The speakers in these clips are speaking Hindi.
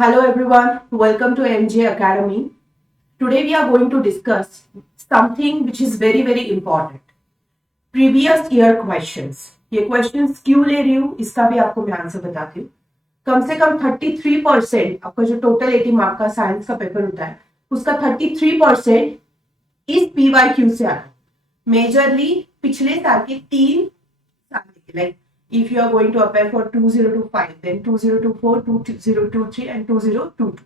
Hello everyone, welcome to MJ Academy. Today we are going to discuss something which is very important. Previous year questions. ये questions क्यों ले रही हूँ इसका भी आपको मैं आंसर बताती हूँ. कम से कम 33% आपका जो टोटल 80 मार्क का साइंस का पेपर होता है उसका 33% इस PYQ से आता है. मेजरली पिछले साल के 3 साल के, like if you are going to apply for 2025, then 2024, 2023 and 2022.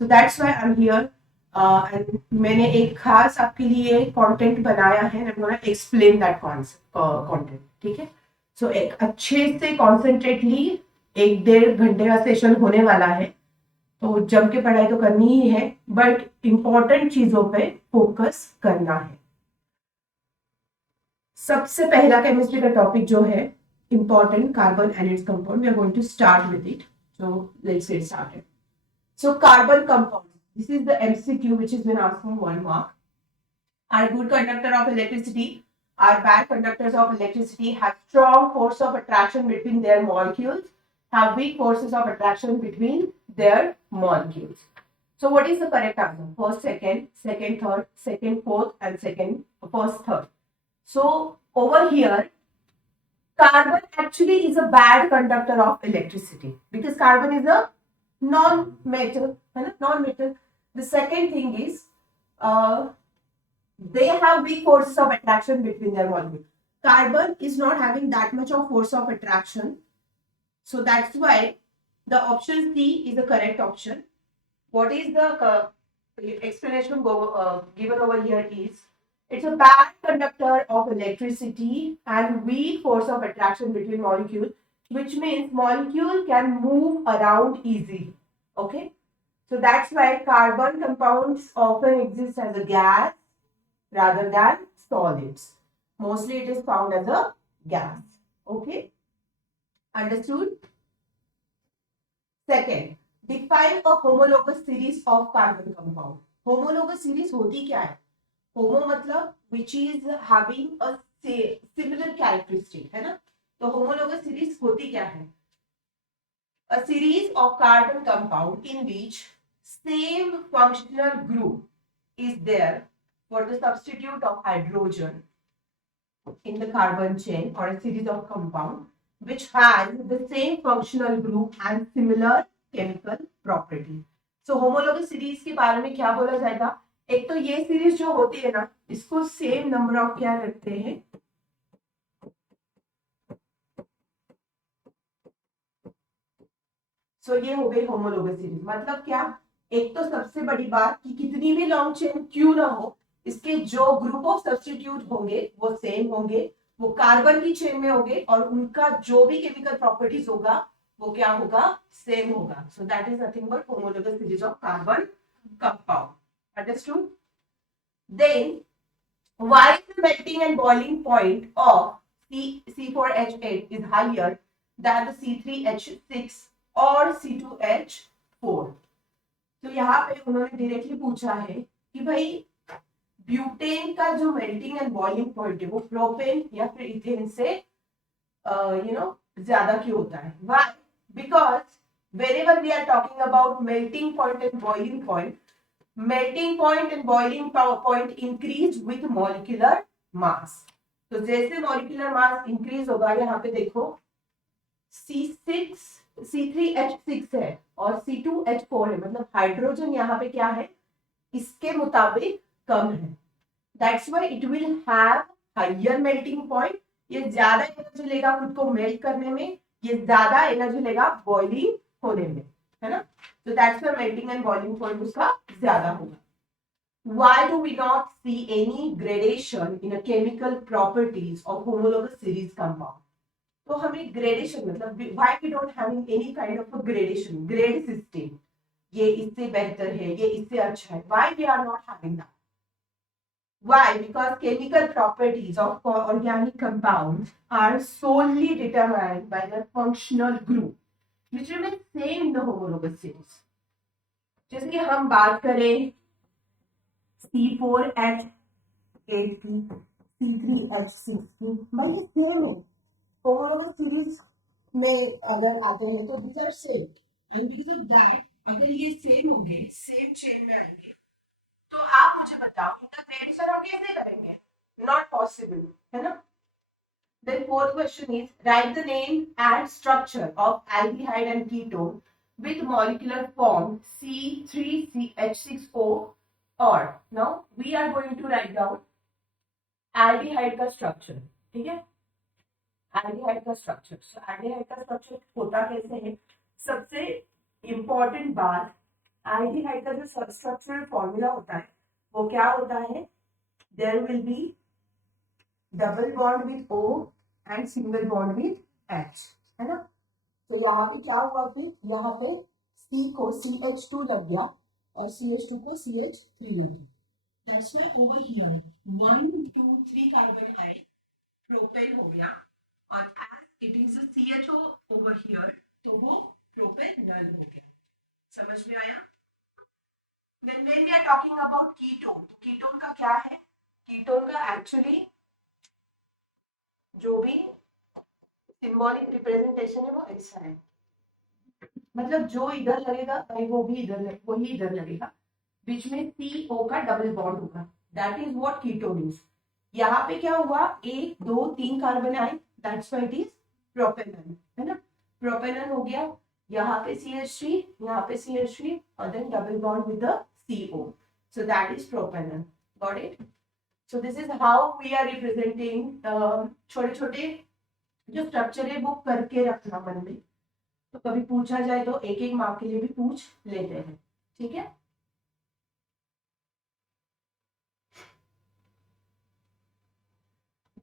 So that's why I'm here. And मैंने एक खास आपके लिए कंटेंट बनाया है. I'm gonna explain that content. ठीक है. So एक अच्छे से कॉन्सेंट्रेटली 1-1.5 घंटे का सेशन होने वाला है. तो जम के पढ़ाई तो करनी ही है, बट इंपॉर्टेंट चीजों पे फोकस करना है. सबसे पहला केमिस्ट्री का टॉपिक जो है important carbon and its compound. We are going to start with it. So let's get started. So carbon compound. This is the MCQ which has been asked for 1 mark. Are good conductor of electricity. Are bad conductors of electricity. Have strong force of attraction between their molecules. Have weak forces of attraction between their molecules. So what is the correct answer? First, second, third, second, fourth, and first, third. So over here, carbon actually is a bad conductor of electricity because carbon is a non-metal. Non-metal. The second thing is they have weak forces of attraction between their molecules. Carbon is not having that much of force of attraction. So that's why the option C is the correct option. What is the explanation given over here is it's a bad conductor of electricity and weak force of attraction between molecules, which means molecule can move around easily. Okay, so that's why carbon compounds often exist as a gas rather than solids. Mostly it is found as a gas. Okay, understood? Second, define a homologous series of carbon compound. Homologous series होती क्या है? होमो मतलब which is having a similar characteristic, है ना? तो homologous series होती क्या है? A series of carbon compound in which same functional group is there for the substitute of hydrogen in the carbon chain, or a series of compound which has the same functional group and similar chemical property. So homologous series के बारे में क्या बोला जाएगा? एक तो ये सीरीज जो होती है ना, इसको सेम नंबर ऑफ क्या रखते हैं? सो ये हो गई होमोलोगस सीरीज. मतलब क्या? एक तो सबसे बड़ी बात कि कितनी भी लॉन्ग चेन क्यों ना हो, इसके जो ग्रुप ऑफ सब्स्टिट्यूट होंगे वो सेम होंगे, वो कार्बन की चेन में होंगे और उनका जो भी केमिकल प्रॉपर्टीज होगा वो क्या होगा? सेम होगा. सो that is nothing but homologous series of carbon compound. Understood? Then, why the melting and boiling point of C4H8 is higher than the C3H6 और C2H4? तो यहाँ पे उन्होंने डायरेक्टली पूछा है कि भाई ब्यूटेन का जो मेल्टिंग एंड बॉइलिंग पॉइंट है वो प्रोपेन या फिर इथेन से ज्यादा क्यों होता है? Why? Because whenever we are talking about melting point and boiling point, melting point and boiling point increase with molecular mass. तो जैसे molecular mass increase होगा, यहाँ पे देखो C3H6 है और C2H4 है, मतलब हाइड्रोजन यहाँ पे क्या है? इसके मुताबिक कम है. That's why it will have higher melting point. ये ज्यादा एनर्जी लेगा खुद को मेल्ट करने में, ये ज्यादा एनर्जी लेगा बॉइलिंग होने में, है ना? So that's why melting and boiling point उसका ज्यादा होगा. Why do we not see any gradation in a chemical properties of homologous series compound? तो हमें gradation मतलब why we don't having any kind of a gradation, grade system? ये इससे बेहतर है, ये इससे अच्छा है. Why we are not having that? Why? Because chemical properties of organic compounds are solely determined by their functional group, which remains same in the homologous series. जैसे कि हम बात करें C4H8 की, C3H6 की, भाई ये सेम है. homologous series में अगर आते हैं तो these are same, and because of that अगर ये सेम होंगे, सेम चेन में आएंगे, तो आप मुझे बताओ इनका ग्रेडेशन हम कैसे करेंगे? नॉट पॉसिबल, है ना? Then fourth question is write the name and structure of aldehyde and ketone with molecular form C3CH6O or now we are going to write down aldehyde का structure, ठीक है? aldehyde का structure. So aldehyde का structure होता कैसे है? सबसे important बात, aldehyde का जो structural formula होता है वो क्या होता है? There will be double bond with O and single bond with H, है ना? तो यहाँ पे क्या हुआ, फिर यहाँ पे C को CH2 लग गया और CH2 को CH3 लग गया. That's why over here 1 2 3 carbon आए, प्रोपेन हो गया, और as it is a CHO over here तो वो प्रोपेनल हो गया. समझ में आया? Then when we are talking about ketone, तो कीटोन का क्या है? कीटोन का एक्चुअली जो भी सिंबॉलिक रिप्रेजेंटेशन है वो ऐसा है, मतलब जो इधर लगेगा वो भी इधर, वही इधर लगेगा, बीच में CO का डबल बॉन्ड होगा. That is what ketone is. यहाँ पे क्या हुआ, 1 2 3 कार्बन आए, that's why it is propanol, है ना? प्रोपेनॉल हो गया. यहाँ पे CH3, यहाँ पे CH3 और then double bond with the CO, so that is propanol. Got it? So this is how we are representing. छोटे छोटे जो स्ट्रक्चर है वो करके रखना मन में, तो कभी पूछा जाए तो एक एक मार्क के लिए भी पूछ लेते हैं, ठीक है?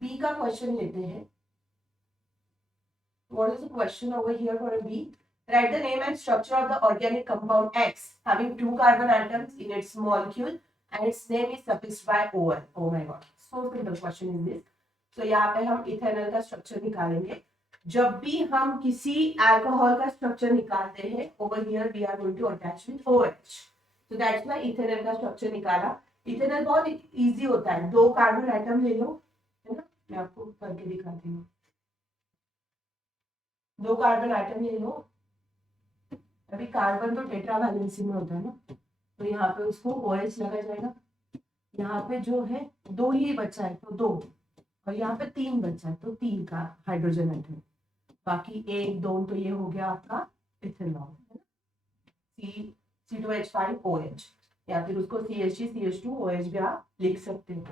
बी का क्वेश्चन लेते हैं. What is the question over here for a B? Write the name and structure of the organic compound X having 2 carbon atoms in its molecule and its name is suffixed by ON. Oh my god, so simple question is this. So यहाँ पे हम इथेनॉल का स्ट्रक्चर निकालेंगे. जब भी हम किसी अल्कोहल का स्ट्रक्चर निकालते हैं, over here we are going to attach with OH. तो दैट्स व्हाई इथेनॉल का स्ट्रक्चर निकाला. इथेनॉल बहुत इजी होता है, 2 कार्बन एटम ले लो, है ना? मैं आपको करके दिखाती हूँ. 2 कार्बन आइटम ले लो. अभी कार्बन तो टेट्रा वैलेंसी में होता है ना, तो यहाँ पे उसको OH लगा जाएगा. यहाँ पे जो है 2 ही बचा है तो 2, और यहाँ पे 3 बचा है तो 3 का हाइड्रोजन आइटम. बाकी 1 2 तो ये हो गया आपका इथेनॉल, है ना? C2H5OH, या फिर उसको CH3CH2OH भी आप लिख सकते हो.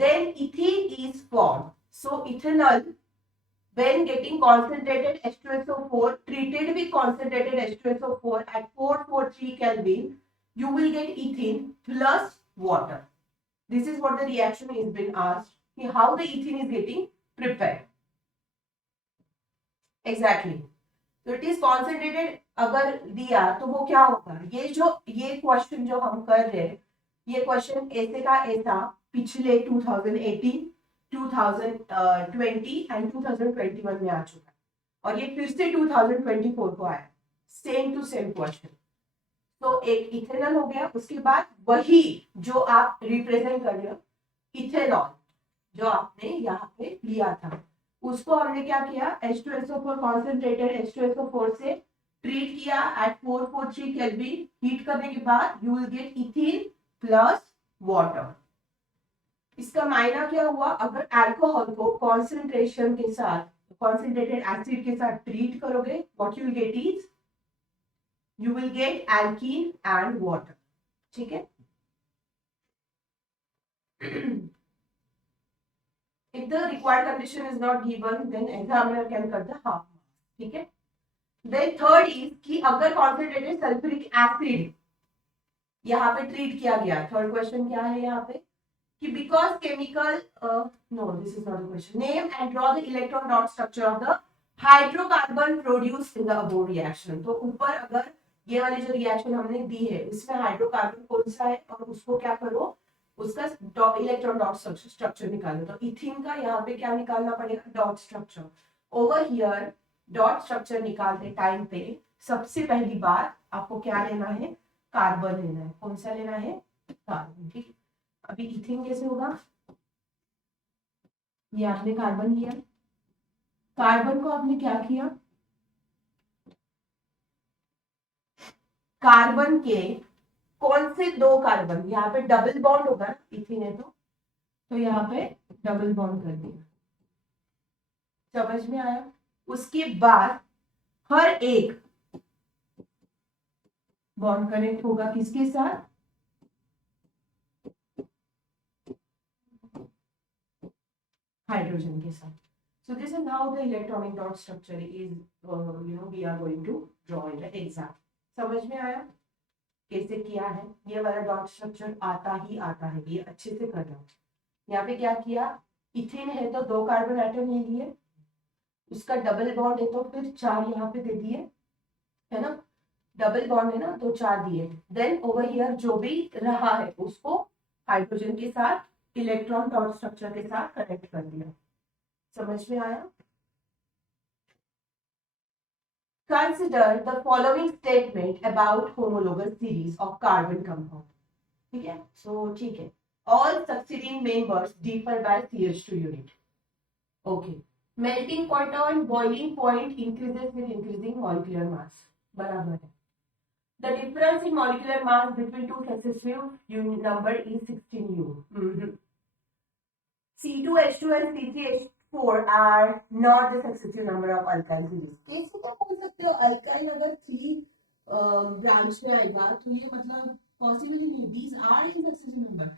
Then ethene is formed. So ethanol, when getting concentrated H2SO4 treated with concentrated H2SO4 at 443 Kelvin, you will get ethene plus water. This is what the reaction is been asked. How the ethene is getting prepared. Exactly. So it is concentrated अगर दिया तो वो क्या होगा, ये क्वेश्चन जो हम कर रहे हैं, ये क्वेश्चन ऐसे का ऐसा पिछले 2018, 2020 एंड 2021 में आ चुका है, और ये फिर से 2024 को आया, सेम टू सेम क्वेश्चन. तो एक इथेनॉल हो गया, उसके बाद वही जो आप रिप्रेजेंट कर रहे हो इथेनॉल जो आपने यहाँ पे लिया था, उसको हमने क्या किया, H2SO4 कॉन्सेंट्रेटेड H2SO4 से ट्रीट किया एट 443 केल्विन. हीट करने के बाद you will gate ethene plus water. इसका मायना क्या हुआ, अगर अल्कोहल को कॉन्सेंट्रेशन के साथ, कॉन्सेंट्रेटेड एसिड के साथ ट्रीट करोगे, what you will gate is you will get alkene and water. ठीक है? If the required condition is not given, then examiner can cut the half mark. ठीक है? Then third is कि अगर concentrated sulfuric acid यहाँ पे ट्रीट किया गया, थर्ड क्वेश्चन क्या है यहाँ पे कि because chemical no, this is not the question. Name and draw the electron dot structure of the hydrocarbon produced in the above reaction. तो ऊपर अगर ये वाली जो रिएक्शन हमने दी है इसमें हाइड्रोकार्बन कौन सा है और उसको क्या करो, उसका इलेक्ट्रॉन डॉट स्ट्रक्चर निकालो. तो इथीन का यहाँ पे क्या निकालना पड़ेगा, dot structure. Over here dot structure निकालते टाइम पे सबसे पहली बात आपको क्या लेना है, कार्बन लेना है. कौन सा लेना है, कार्बन. ठीक. अभी इथीन कैसे होगा, ये आपने कार्बन लिया, कार्बन को आपने क्या किया, कार्बन के कौन से दो कार्बन, यहाँ पे डबल बॉन्ड होगा ना, इथीन है तो यहाँ पे डबल बॉन्ड कर दिया, समझ में आया। उसके बाद हर एक बॉन्ड कनेक्ट होगा किसके साथ, हाइड्रोजन के साथ। So this is how the electronic dot structure is, we are going to draw in the exam. समझ में आया कैसे किया है। ये वाला डॉट स्ट्रक्चर आता ही आता है, ये अच्छे से करना। यहाँ पे क्या किया, इथेन है तो दो कार्बन एटम ले लिए, उसका डबल बॉन्ड है तो फिर चार यहाँ पे दे दिए, है ना, डबल बॉन्ड है ना तो चार दिए। देन ओवर हियर जो भी रहा है उसको हाइड्रोजन के साथ इलेक्ट्रॉन डॉट स्ट्रक्चर के साथ कनेक्ट कर दिया। समझ में आया। Consider the following statement about homologous series of carbon compound. ठीक है, so ठीक है, all succeeding members differ by CH2 unit. Okay, melting point and boiling point increases with increasing molecular mass. बराबर है। The difference in molecular mass between two successive unit number is 16U. C2H2 and C3H4 are not the successive number of alkyl series. कैसे क्या बोल सकते हो, alkyl अगर 3 ब्रांच में आएगा तो ये मतलब पॉसिबल ही नहीं। These are in successive member,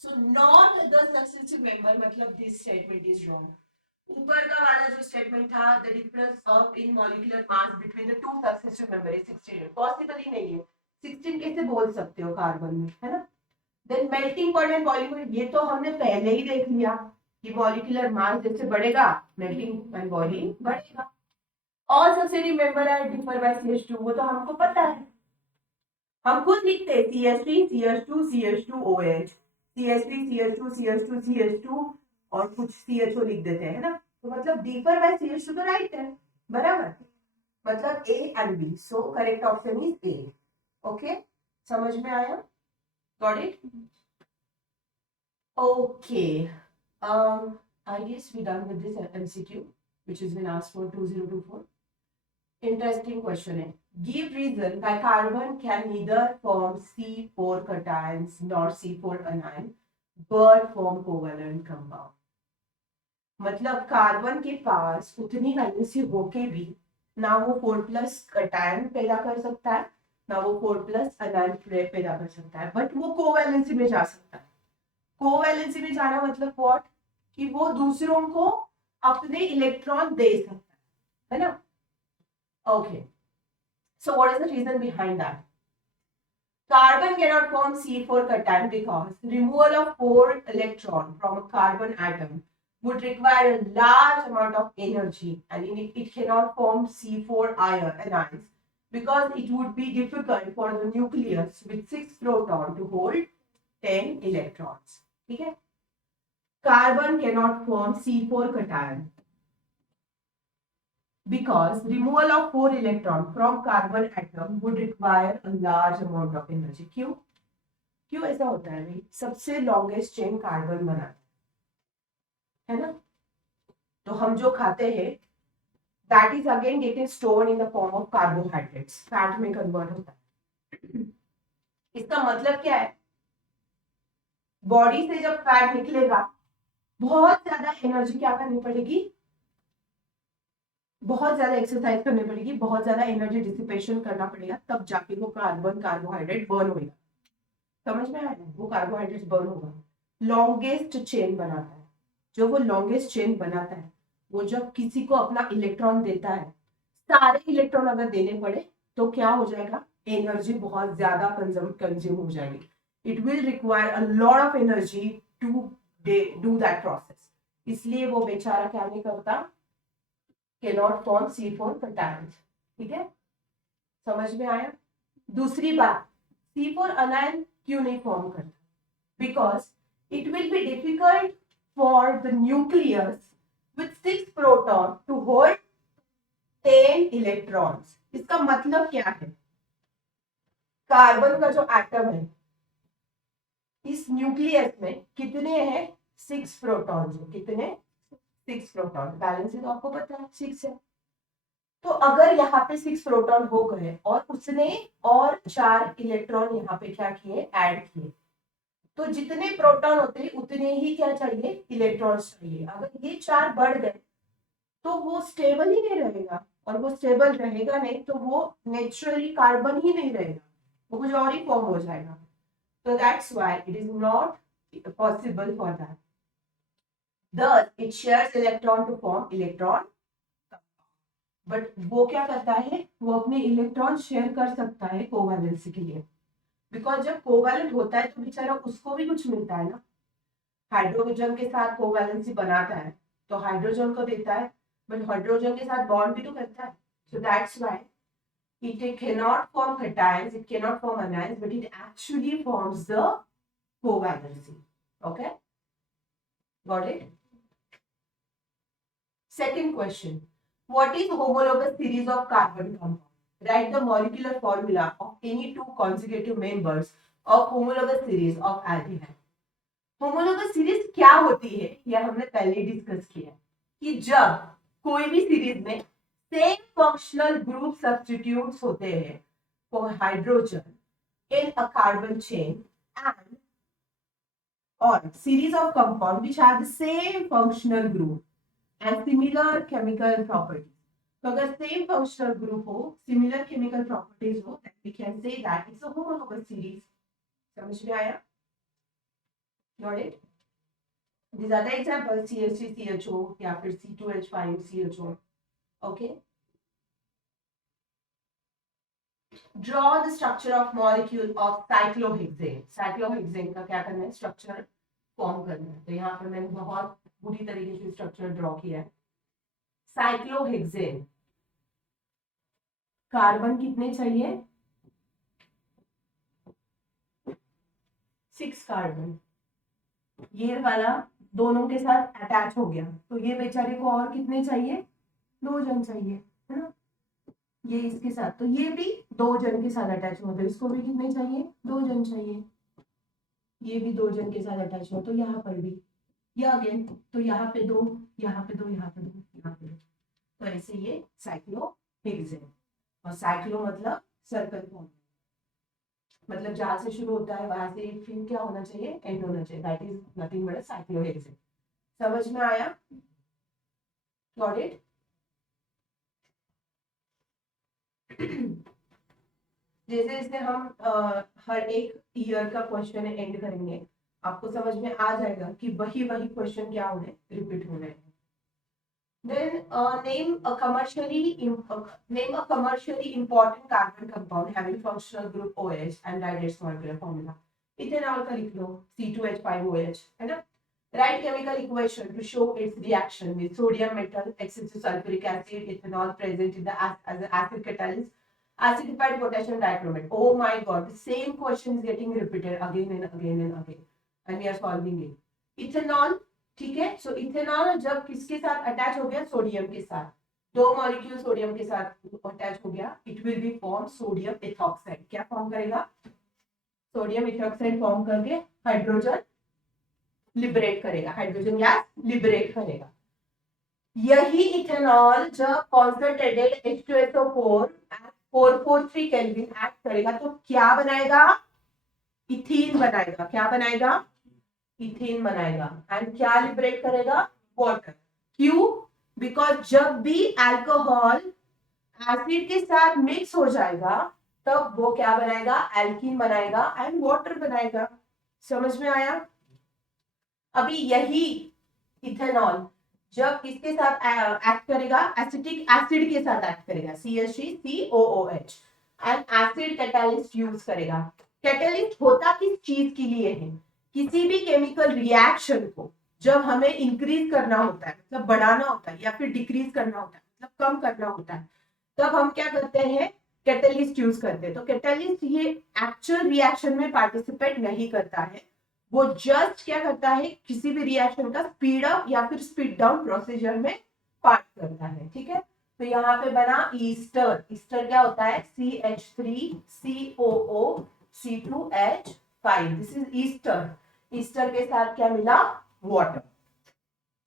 so not the successive member, मतलब this statement is wrong. ऊपर का वाला जो स्टेटमेंट था, the difference of in molecular mass between the two successive member is 16, possible ही नहीं है। 16 कैसे बोल सकते हो कार्बन में, है ना। Then melting point and boiling point, ये तो हमने पहले ही देख लिया कि मॉलिक्यूलर मास जैसे बढ़ेगा मेल्टिंग एंड बॉइलिंग बढ़ेगा। All subsidiary member are differ by CH2, वो तो हमको पता है, हम खुद लिखते हैं CH3 CH2 CH2 OH, CH3 CH2 CH2 CH2 और कुछ CHO लिख देते हैं, है ना। तो मतलब डिफर बाय CH2 तो राइट है, बराबर, मतलब A and B, so correct option is A। Okay, समझ में आया, got it. Okay, I guess we're done with this MCQ, which has been asked for 2024. Interesting question है. Give reason why carbon can neither form C4 cations nor C4 anion, but form covalent compound. मतलब कार्बन के पास उतनी वैलेंसी होके भी ना वो 4+ कटायन पैदा कर सकता है, ना वो 4+ अनायन पैदा कर सकता है, बट वो कोवैलेंसी में जा सकता है। कोवैलेंसी में जाना मतलब व्हाट, कि वो दूसरों को अपने इलेक्ट्रॉन दे सकता है ना। Okay, so what is the reason behind that. Carbon cannot form C4 cation because removal of 4 electron from a carbon atom would require a large amount of energy, and it cannot form C4 anions because it would be difficult for the nucleus with 6 protons to hold 10 electrons. ठीक है, carbon cannot form C4 cation because removal of 4 electron from carbon atom would require a large amount of energy. क्यों क्यों ऐसा होता है भाई, सबसे लॉन्गेस्ट चेन कार्बन बनाता है ना, तो हम जो खाते हैं that is again getting stored in the form of carbohydrates, fat में कन्वर्ट होता है। इसका मतलब क्या है, बॉडी से जब फैट निकलेगा बहुत ज्यादा एनर्जी क्या करनी पड़ेगी, बहुत ज्यादा एक्सरसाइज करनी पड़ेगी, बहुत ज्यादा एनर्जी डिसिपेशन करना पड़ेगा, तब जाके वो कार्बन कार्बोहाइड्रेट बर्न होगा। समझ में आया, वो कार्बोहाइड्रेट बर्न होगा, लॉन्गेस्ट चेन बनाता है। जो वो लॉन्गेस्ट चेन बनाता है, वो जब किसी को अपना इलेक्ट्रॉन देता है, सारे इलेक्ट्रॉन अगर देने पड़े तो क्या हो जाएगा, एनर्जी बहुत ज्यादा कंज्यूम हो जाएगी। It will require a lot of energy to do that process, इसलिए वो बेचारा क्या नहीं करता, cannot form C4 cations। ठीक है, समझ में आया। दूसरी बात, C4 anion क्यों नहीं फॉर्म करता, because it will be difficult for the nucleus with 6 proton to hold 10 electrons. इसका मतलब क्या है, कार्बन का जो एटम है इस न्यूक्लियस में कितने हैं, 6 प्रोटॉन, कितने, 6 प्रोटॉन, बैलेंस तो आपको पता है 6 है। तो अगर यहाँ पे 6 प्रोटॉन हो गए और उसने और 4 इलेक्ट्रॉन यहाँ पे क्या किए, ऐड किए, तो जितने प्रोटॉन होते हैं उतने ही क्या चाहिए, इलेक्ट्रॉन्स चाहिए। अगर ये 4 बढ़ गए तो वो स्टेबल ही नहीं रहेगा, और वो स्टेबल रहेगा नहीं तो वो नेचुरली कार्बन ही नहीं रहेगा, वो कुछ और ही फॉर्म हो जाएगा। तो that's why it is not possible for that. Thus, it shares electron to form electron, but वो क्या करता है, वो अपने इलेक्ट्रॉन शेयर कर सकता है कोवैलेंसी के लिए, बिकॉज जब कोवैलेंट होता है तो बेचारा उसको भी कुछ मिलता है ना, हाइड्रोजन के साथ कोवैलेंसी बनाता है तो हाइड्रोजन को देता है, बट हाइड्रोजन के साथ बॉन्ड भी तो करता है। So that's why it cannot form cations, it cannot form anions, but it actually forms the covalency. Okay, got it? Second question, what is homologous series of carbon compound? Write the molecular formula of any two consecutive members of homologous series of aldehyde. Homologous series क्या होती है, यह हमने पहले डिस्कस किया कि जब कोई भी सीरीज में सेम फंक्शनल ग्रुप सब्स्टिट्यूट्स होते हैं for hydrogen in a carbon chain and or series of compounds which have the same functional group and similar chemical properties. तो अगर same functional group हो, similar chemical properties हो, then we can say that it's a homologous series. समझ में आया? Got it? These are the examples, CH3CHO या फिर C2H5CHO. Okay? Draw the structure of molecule of cyclohexane. Cyclohexane का क्या करना है, स्ट्रक्चर फॉर्म करना है। तो यहाँ पे मैंने बहुत पूरी तरीके से स्ट्रक्चर ड्रॉ किया है। साइक्लोहेक्सेन, कार्बन कितने चाहिए, 6 कार्बन, ये वाला दोनों के साथ अटैच हो गया तो ये बेचारे को और कितने चाहिए, 2 जन चाहिए, है ना, ये इसके साथ, तो ये भी 2 जन के साथ अटैच हो, तो इसको भी कितने चाहिए, 2 जन चाहिए, ये भी 2 जन के साथ अटैच हो, तो यहाँ पर भी ये अगेन, तो यहाँ पे 2, यहाँ पे 2, यहाँ पे 2, यहाँ पे 2, तो ऐसे ये साइक्लोहेक्सेन। और साइक्लो मतलब सर्कल फॉर्म, मतलब जहां से शुरू होता है वहां से फिर क्या होना चाहिए, एंड होना चाहिए, that is nothing but cyclohexane. समझ में आया? Got it? जैसे जैसे हम हर एक ईयर का क्वेश्चन एंड करेंगे आपको समझ में आ जाएगा कि वही वही क्वेश्चन क्या हो रहे, रिपीट हो रहे हैं। Then name a commercially important carbon compound having functional group OH and write its molecular formula. Ethanol का लिख लो, C2H5OH, है ना? Write chemical equation to show its reaction with sodium metal, excessive sulfuric acid, ethanol present in the as an acid catalyst, acidified potassium dichromate. Oh my God, the same question is getting repeated again and again and again, and we are solving it. Ethanol, ठीक है, सो इथेनॉल जब किसके साथ अटैच हो गया, सोडियम के साथ, 2 मॉलिक्यूल सोडियम के साथ अटैच हो गया, it will B form sodium ethoxide. क्या फॉर्म करेगा, सोडियम इथॉक्साइड फॉर्म करके हाइड्रोजन लिबरेट करेगा, हाइड्रोजन गैस लिबरेट करेगा। यही इथेनॉल जब कॉन्संट्रेटेड H2SO4 443 केल्विन ऐड करेगा तो क्या बनाएगा, इथीन बनाएगा। क्या बनाएगा, इथेन बनाएगा, एंड क्या लिबरेट करेगा, वाटर। क्यों, बिकॉज जब भी अल्कोहल एसिड के साथ मिक्स हो जाएगा तब वो क्या बनाएगा, एल्कीन बनाएगा एंड वाटर बनाएगा। समझ में आया? अभी यही इथेनॉल जब किसके साथ एक्ट करेगा, एसिटिक एसिड के साथ एक्ट करेगा, CH3COOH, and acid catalyst use करेगा। कैटालिस्ट होता किस चीज के लिए है, किसी भी केमिकल रिएक्शन को जब हमें इंक्रीज करना होता है, मतलब बढ़ाना होता है, या फिर डिक्रीज करना होता है, मतलब कम करना होता है, तब हम क्या करते हैं, कैटलिस्ट यूज करते हैं। तो कैटलिस्ट ये एक्चुअल रिएक्शन में पार्टिसिपेट नहीं करता है, वो जस्ट क्या करता है, किसी भी रिएक्शन का स्पीड अप या फिर स्पीड डाउन प्रोसीजर में पार्ट करता है। ठीक है, तो यहाँ पे बना ईस्टर। ईस्टर क्या होता है, CH3COO C2H5, this is Easter. Easter के साथ क्या मिला, वाटर।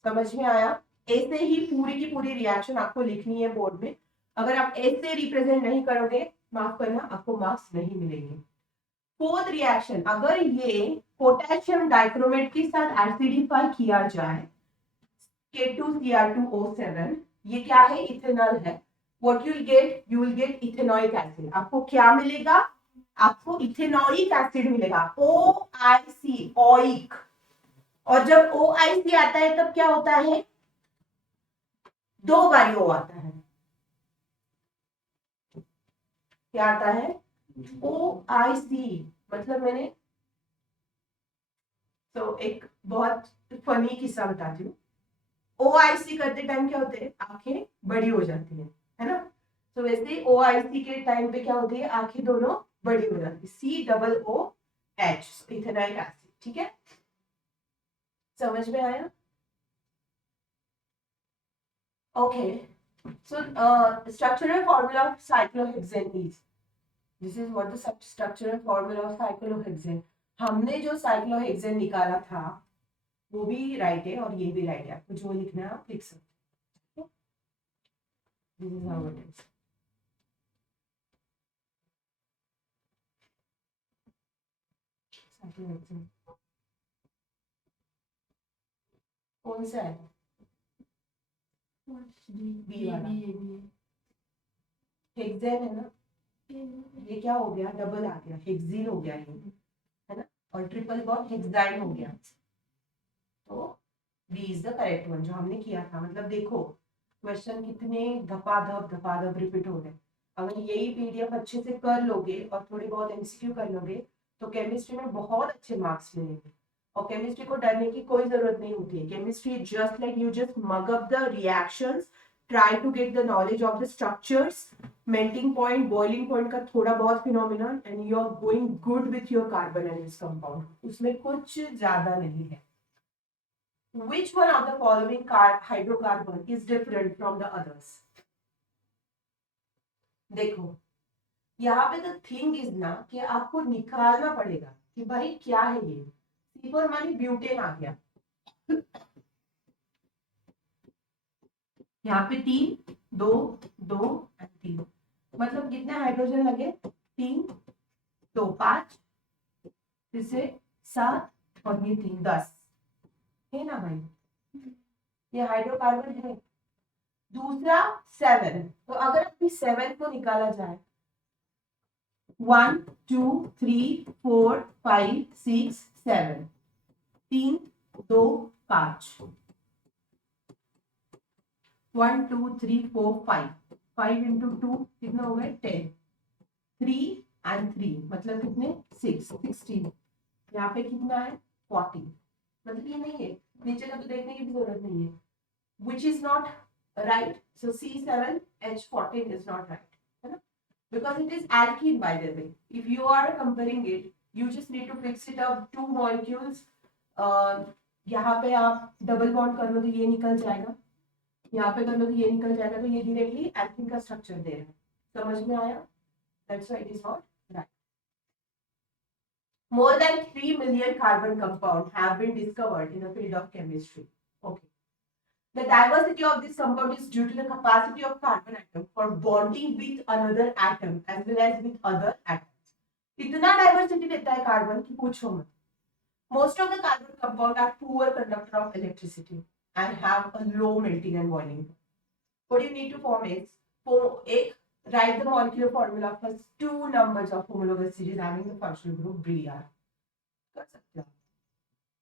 समझ में आया? ऐसे ही पूरी की पूरी रिएक्शन आपको लिखनी है बोर्ड में। अगर आप ऐसे रिप्रेजेंट नहीं करोगे, माफ करना, आपको मार्क्स नहीं मिलेंगे। फोर्थ रिएक्शन, अगर ये पोटेशियम डाइक्रोमेट के साथ एसिडिफाई किया जाए, K2Cr2O7, ये क्या है? इथेनॉल है। What you will get ethanoic acid. आपको क्या मिलेगा? आपको इथेनॉइक एसिड मिलेगा, OIC, ओइक। और जब OIC आता है तब क्या होता है? दो बारी O आता है। क्या आता है? OIC। मतलब मैंने तो एक बहुत फनी किस्सा बताती हूँ। OIC करते टाइम क्या होते हैं? आंखें बड़ी हो जाती है ना? तो वैसे OIC के टाइम पे क्या होती है? आंखें दोनों बड़ी हो जाती है। COOH, ethanoic acid. ठीक है, समझ में आया? Okay, so structural formula of cyclohexane is, this is what the structural formula of cyclohexane। हमने जो cyclohexane निकाला था वो भी राइट है और ये भी राइट है। आपको जो लिखना है आप लिख सकते हो। This is how it is. कौन सा है? बी वाला हेक्सेन है ना? ये क्या हो गया? डबल आ गया, हेक्सीन हो गया ये, है ना? और ट्रिपल बॉन्ड हेक्साइन हो गया। तो B is the correct one जो हमने किया था। मतलब देखो क्वेश्चन कितने धपाधप रिपीट हो रहे हैं। अगर यही पीडीएफ अच्छे से कर लोगे और थोड़ी बहुत एमसीक्यू कर लोगे तो केमिस्ट्री में बहुत अच्छे मार्क्स मिलेंगे। और केमिस्ट्री को डरने की कोई जरूरत नहीं होती है। Chemistry just like you just mug up the reactions, try to get the knowledge of the structures, melting point, boiling point का थोड़ा बहुत phenomena, and you are going good with your carbon and its compound. उसमें कुछ ज्यादा नहीं है। Which one of the following hydrocarbon is different from the others? देखो यहाँ पे द थिंग इज ना कि आपको निकालना पड़ेगा कि भाई क्या है ये। सी फॉर मानी ब्यूटेन आ गया, यहाँ पे 3 2 2 3, मतलब कितने हाइड्रोजन लगे? 3 2 5, फिर से 7 और ये 3 10 है ना भाई? ये हाइड्रोकार्बन है। दूसरा 7, तो अगर अभी 7 को निकाला जाए, 1 2 3 4 5 6 7, 3 2 5, 1 2 3 4 5, 5 इंटू 2 कितना हो गया? 10, 3 एंड 3 मतलब कितने? 6, 16। यहाँ पे कितना है? 40। मतलब ये नहीं है, नीचे का तो देखने की भी जरूरत नहीं है। Which is not right, so C7H14 is not right, है ना? Because it is alkene, by the way. If you are comparing it, you just need to fix it up 2 molecules. यहाँ पे आप डबल बॉन्ड कर लो तो ये निकल जाएगा, यहाँ पे कर लो तो ये निकल जाएगा, तो ये डायरेक्टली एल्कीन का स्ट्रक्चर दे रहा है। समझ में आया? That's why it is not right. More than 3 million carbon compounds have been discovered in the field of chemistry. Okay. The diversity of this compound is due to the capacity of carbon atom for bonding with another atom as well as with other atoms. इतना डाइवर्सिटी देता है कार्बन की पूछो मत। Most of the carbon compounds are poor conductor of electricity and have a low melting and boiling point. What you need to form is, for एक, write the molecular formula for 2 numbers of homologous series having the functional group Br. कर सकते हो।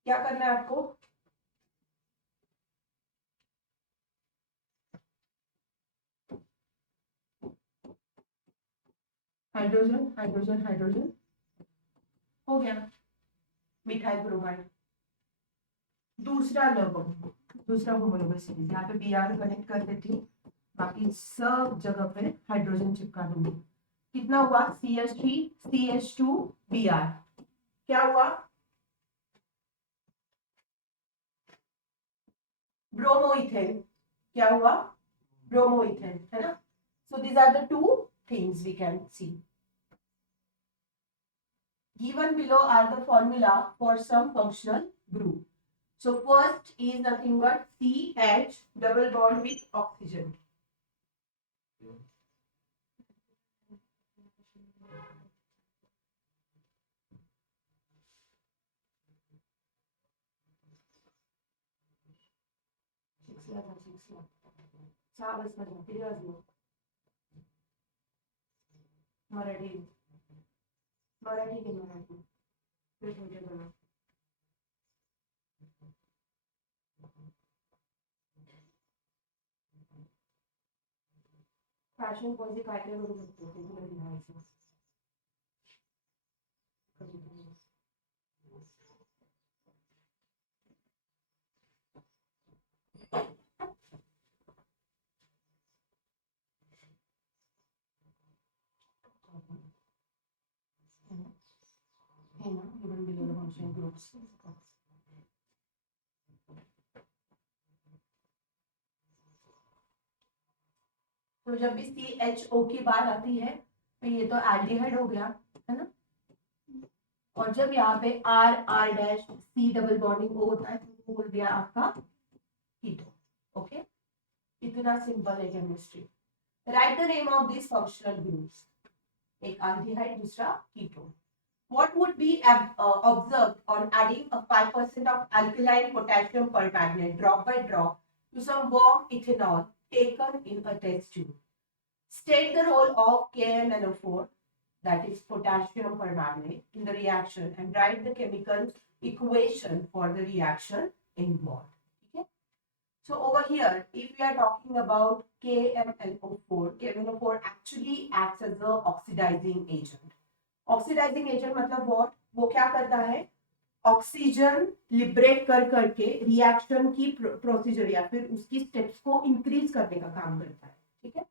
क्या करना है आपको? हाइड्रोजन हाइड्रोजन हाइड्रोजन हो गया, मिथाइल ब्रोमाइड। दूसरा लवण, दूसरा होमोलोगस सीरीज, यहाँ पे Br कनेक्ट कर देती हूँ, बाकी सब जगह पे हाइड्रोजन चिपका दूंगी। कितना हुआ? CH3 CH2 Br। क्या हुआ? ब्रोमोइथेन। क्या हुआ? ब्रोमोइथेन, है ना? So these are the 2 things we can see. Given below are the formula for some functional group. So first is nothing but CH double bond with oxygen. Marathi Marathi के मराठी फिर छोटे बना फॅशन कोणती काय काय करू शकतो ते तुला लिहायचं है ना given below the function groups तो जब भी CHO की बात आती है तो ये तो एल्डिहाइड हो गया है ना और जब यहाँ पे R dash C double bonding O होता है तो बोल दिया आपका कीटो ओके इतना सिंपल है chemistry right the name of this functional groups एक एल्डिहाइड दूसरा कीटो what would be observed on adding a 5% of alkaline potassium permanganate drop by drop to some warm ethanol taken in a test tube. State the role of KMNO4, that is potassium permanganate, in the reaction and write the chemical equation for the reaction involved. Okay? So over here, if we are talking about KMNO4 actually acts as the oxidizing agent. Oxidizing agent मतलब वो क्या करता है ऑक्सीजन लिबरेट कर करके रिएक्शन की प्रोसीजर या फिर उसकी स्टेप्स को इंक्रीज करने का काम करता है ठीक है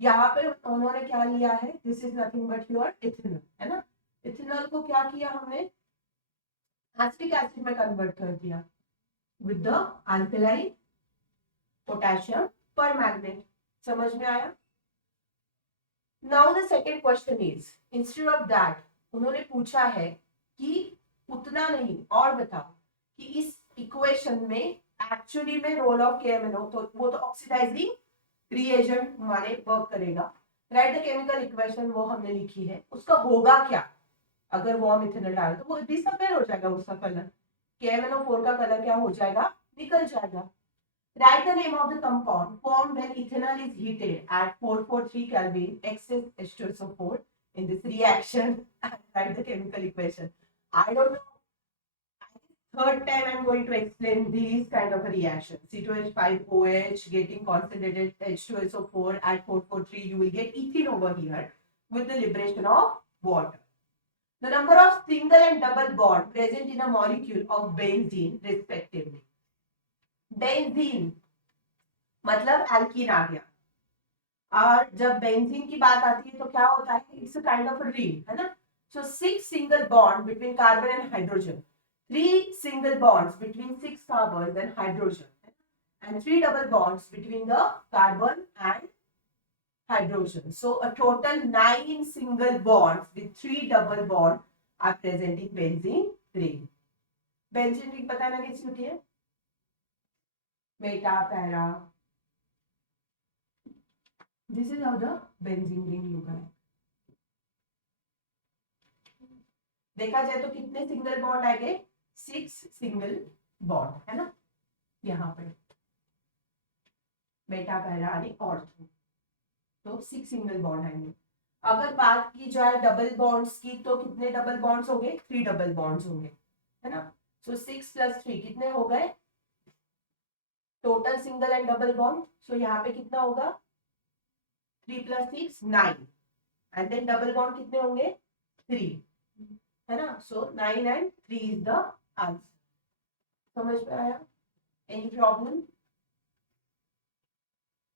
यहाँ पे उन्होंने क्या लिया है this is nothing but your ethanol है ना इथेनॉल को क्या किया हमने एसिटिक एसिड में कन्वर्ट कर दिया with the alkaline potassium permanganate समझ में आया Now the second question is, instead of that, उन्होंने पूछा है कि उतना नहीं और बताओ कि इस इक्वेशन में एक्चुअली में रोल ऑफ KMNO तो वो तो ऑक्सीडाइजिंग रिएजेंट हमारे वर्क करेगा राइट द केमिकल इक्वेशन वो हमने लिखी है उसका होगा क्या अगर वार्म इथेनॉल डाले तो वो डिसअपियर हो जाएगा उसका कलर KMNO4 का कलर क्या हो जाएगा निकल जाएगा Write the name of the compound formed when ethanol is heated at 443 Kelvin excess H2SO4 in this reaction and write the chemical equation. I don't know. Third time I'm going to explain these kind of a reaction. C2H5OH getting concentrated H2SO4 at 443. You will get ethene over here with the liberation of water. The number of single and double bond present in a molecule of benzene respectively. Benzene मतलब एल्कीन आ गया और जब बेंजीन की बात आती है तो क्या होता है it's a kind of ring है ना सो 6 single bond between carbon and hydrogen 3 single bonds between 6 carbon and hydrogen and 3 double bonds between the carbon and hydrogen so a total 9 single bonds with 3 double bonds are present in benzene ring benzene ring पता है ना कैसी होती है Meta, para. This is how the benzene ring look like. देखा जाए तो कितने सिंगल बॉन्ड आएंगे 6 सिंगल बॉन्ड है ना यहाँ पे बेटा पैरा यानी ऑर्थो तो 6 सिंगल बॉन्ड आएंगे अगर बात की जाए डबल बॉन्ड्स की तो कितने डबल बॉन्ड्स होंगे 3 डबल बॉन्ड्स होंगे है ना सो 6 + 3 कितने हो गए total single and double bond so यहाँ पे कितना होगा 3 + 6 9 एंड देन डबल बॉन्ड कितने होंगे 3 है ना सो 9 and 3 इज द आंसर समझ में आया any problem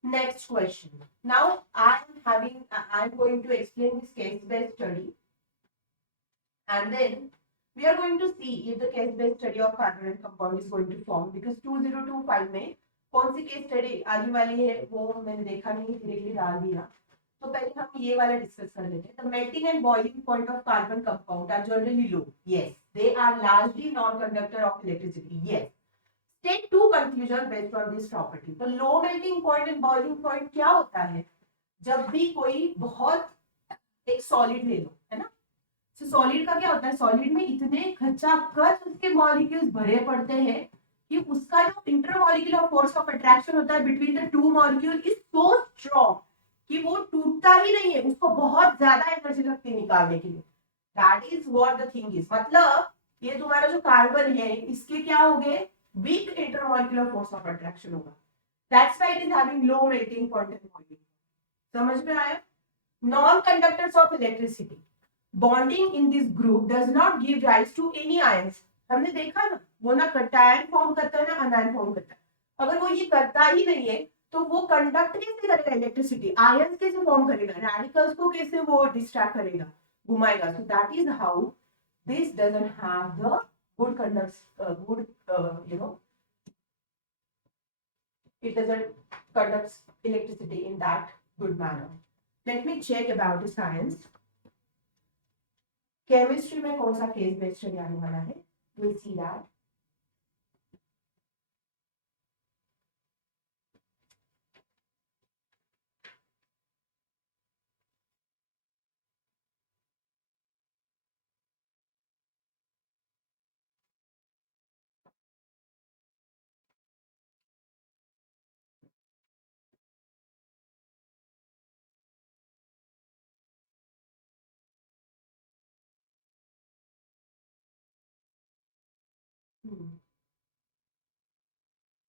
next question now I am going to explain this case based study and then we are going to see if the case based study of carbon compound is going to form because 2025 में कौन सी केस स्टडी आने वाली है वो मैंने देखा नहीं डायरेक्टली डाल दिया तो पहले हम ये वाला डिस्कस कर लेते हैं the melting and boiling point of carbon compound are generally low yes they are largely non conductor of electricity yes state to conclusion based on this property तो low melting point and boiling point क्या होता है जब भी कोई बहुत एक सॉलिड ले लो है ना सो सॉलिड का क्या होता है सॉलिड में इतने खचाखच उसके मॉलिक्यूल्स भरे पड़ते हैं कि उसका जो इंटरमॉलिक्यूलर फोर्स ऑफ अट्रैक्शन होता है between the two molecule is so strong कि वो टूटता ही नहीं है, उसको बहुत ज्यादा एनर्जी लगती है निकालने के लिए. That is what the thing is. मतलब ये तुम्हारा जो कार्बन है इसके क्या हो गए, weak intermolecular force of attraction होगा. That's why it is having low melting point and boiling. समझ में आया? Non conductors of electricity bonding in this group does not give rise to any ions. हमने देखा ना, वो ना कैटायन फॉर्म करता है ना अनायन फॉर्म करता है. अगर वो ये करता ही नहीं है तो वो कंडक्ट कैसे करेगा इलेक्ट्रिसिटी, आयंस कैसे फॉर्म करेगा, रेडिकल्स को कैसे वो डिस्ट्रैक्ट करेगा, घुमाएगा. सो that is how this doesn't have the good conducts, good you know, it doesn't conduct electricity in that good manner. Let me check about the science. Chemistry में कौन सा केस बेस्ड स्टडी आने वाला है, we'll see that.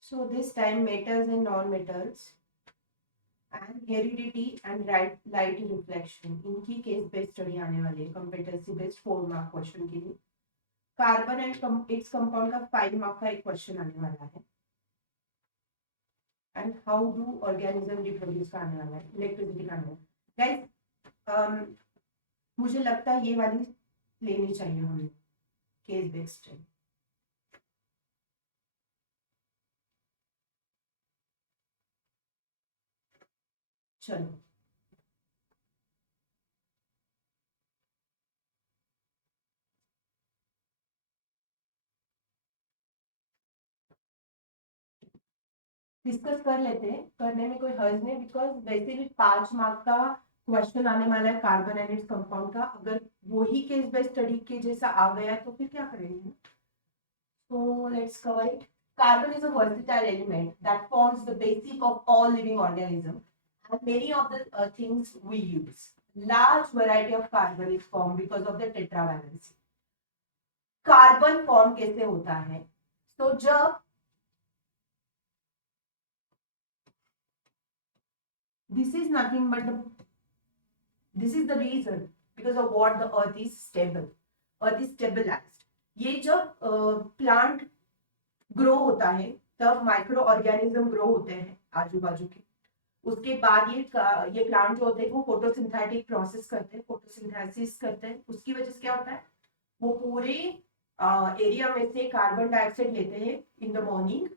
So this time metals and non-metals and heredity and light reflection इनकी केस बेस्ड स्टडी आने वाली है कॉम्पिटेंसी बेस्ड 4 मार्क क्वेश्चन के लिए. कार्बन एंड इट्स कंपाउंड का 5 मार्क का एक क्वेश्चन आने वाला है. And how do organism reproduce का आने वाला है, इलेक्ट्रिसिटी का आने वाला है. गाइस मुझे लगता है ये वाली लेनी चाहिए हमें केस बेस्ड. चलो डिस्कस कर लेते हैं, करने में कोई हर्ज नहीं, बिकॉज वैसे भी 5 मार्क का क्वेश्चन आने वाला है कार्बन एंड इट्स कंपाउंड का. अगर वही केस बेस्ड स्टडी के जैसा आ गया तो फिर क्या करेंगे. So let's cover it. Carbon is a versatile element that forms the basic of all living organisms and many of the things we use. Large variety of carbon is formed because of the tetravalency. Carbon form कैसे होता है, तो जब this is nothing but this is the reason because of what the earth is stable, earth is stabilized. ये जब प्लांट ग्रो होता है तब माइक्रो ऑर्गेनिज्म ग्रो होते हैं आजू बाजू के. उसके बाद ये प्लांट जो होते हैं वो फोटोसिंथेटिक प्रोसेस करते हैं, फोटोसिंथेसिस करते हैं. उसकी वजह से क्या होता है, वो पूरे एरिया में से कार्बन डाइऑक्साइड लेते हैं इन द मॉर्निंग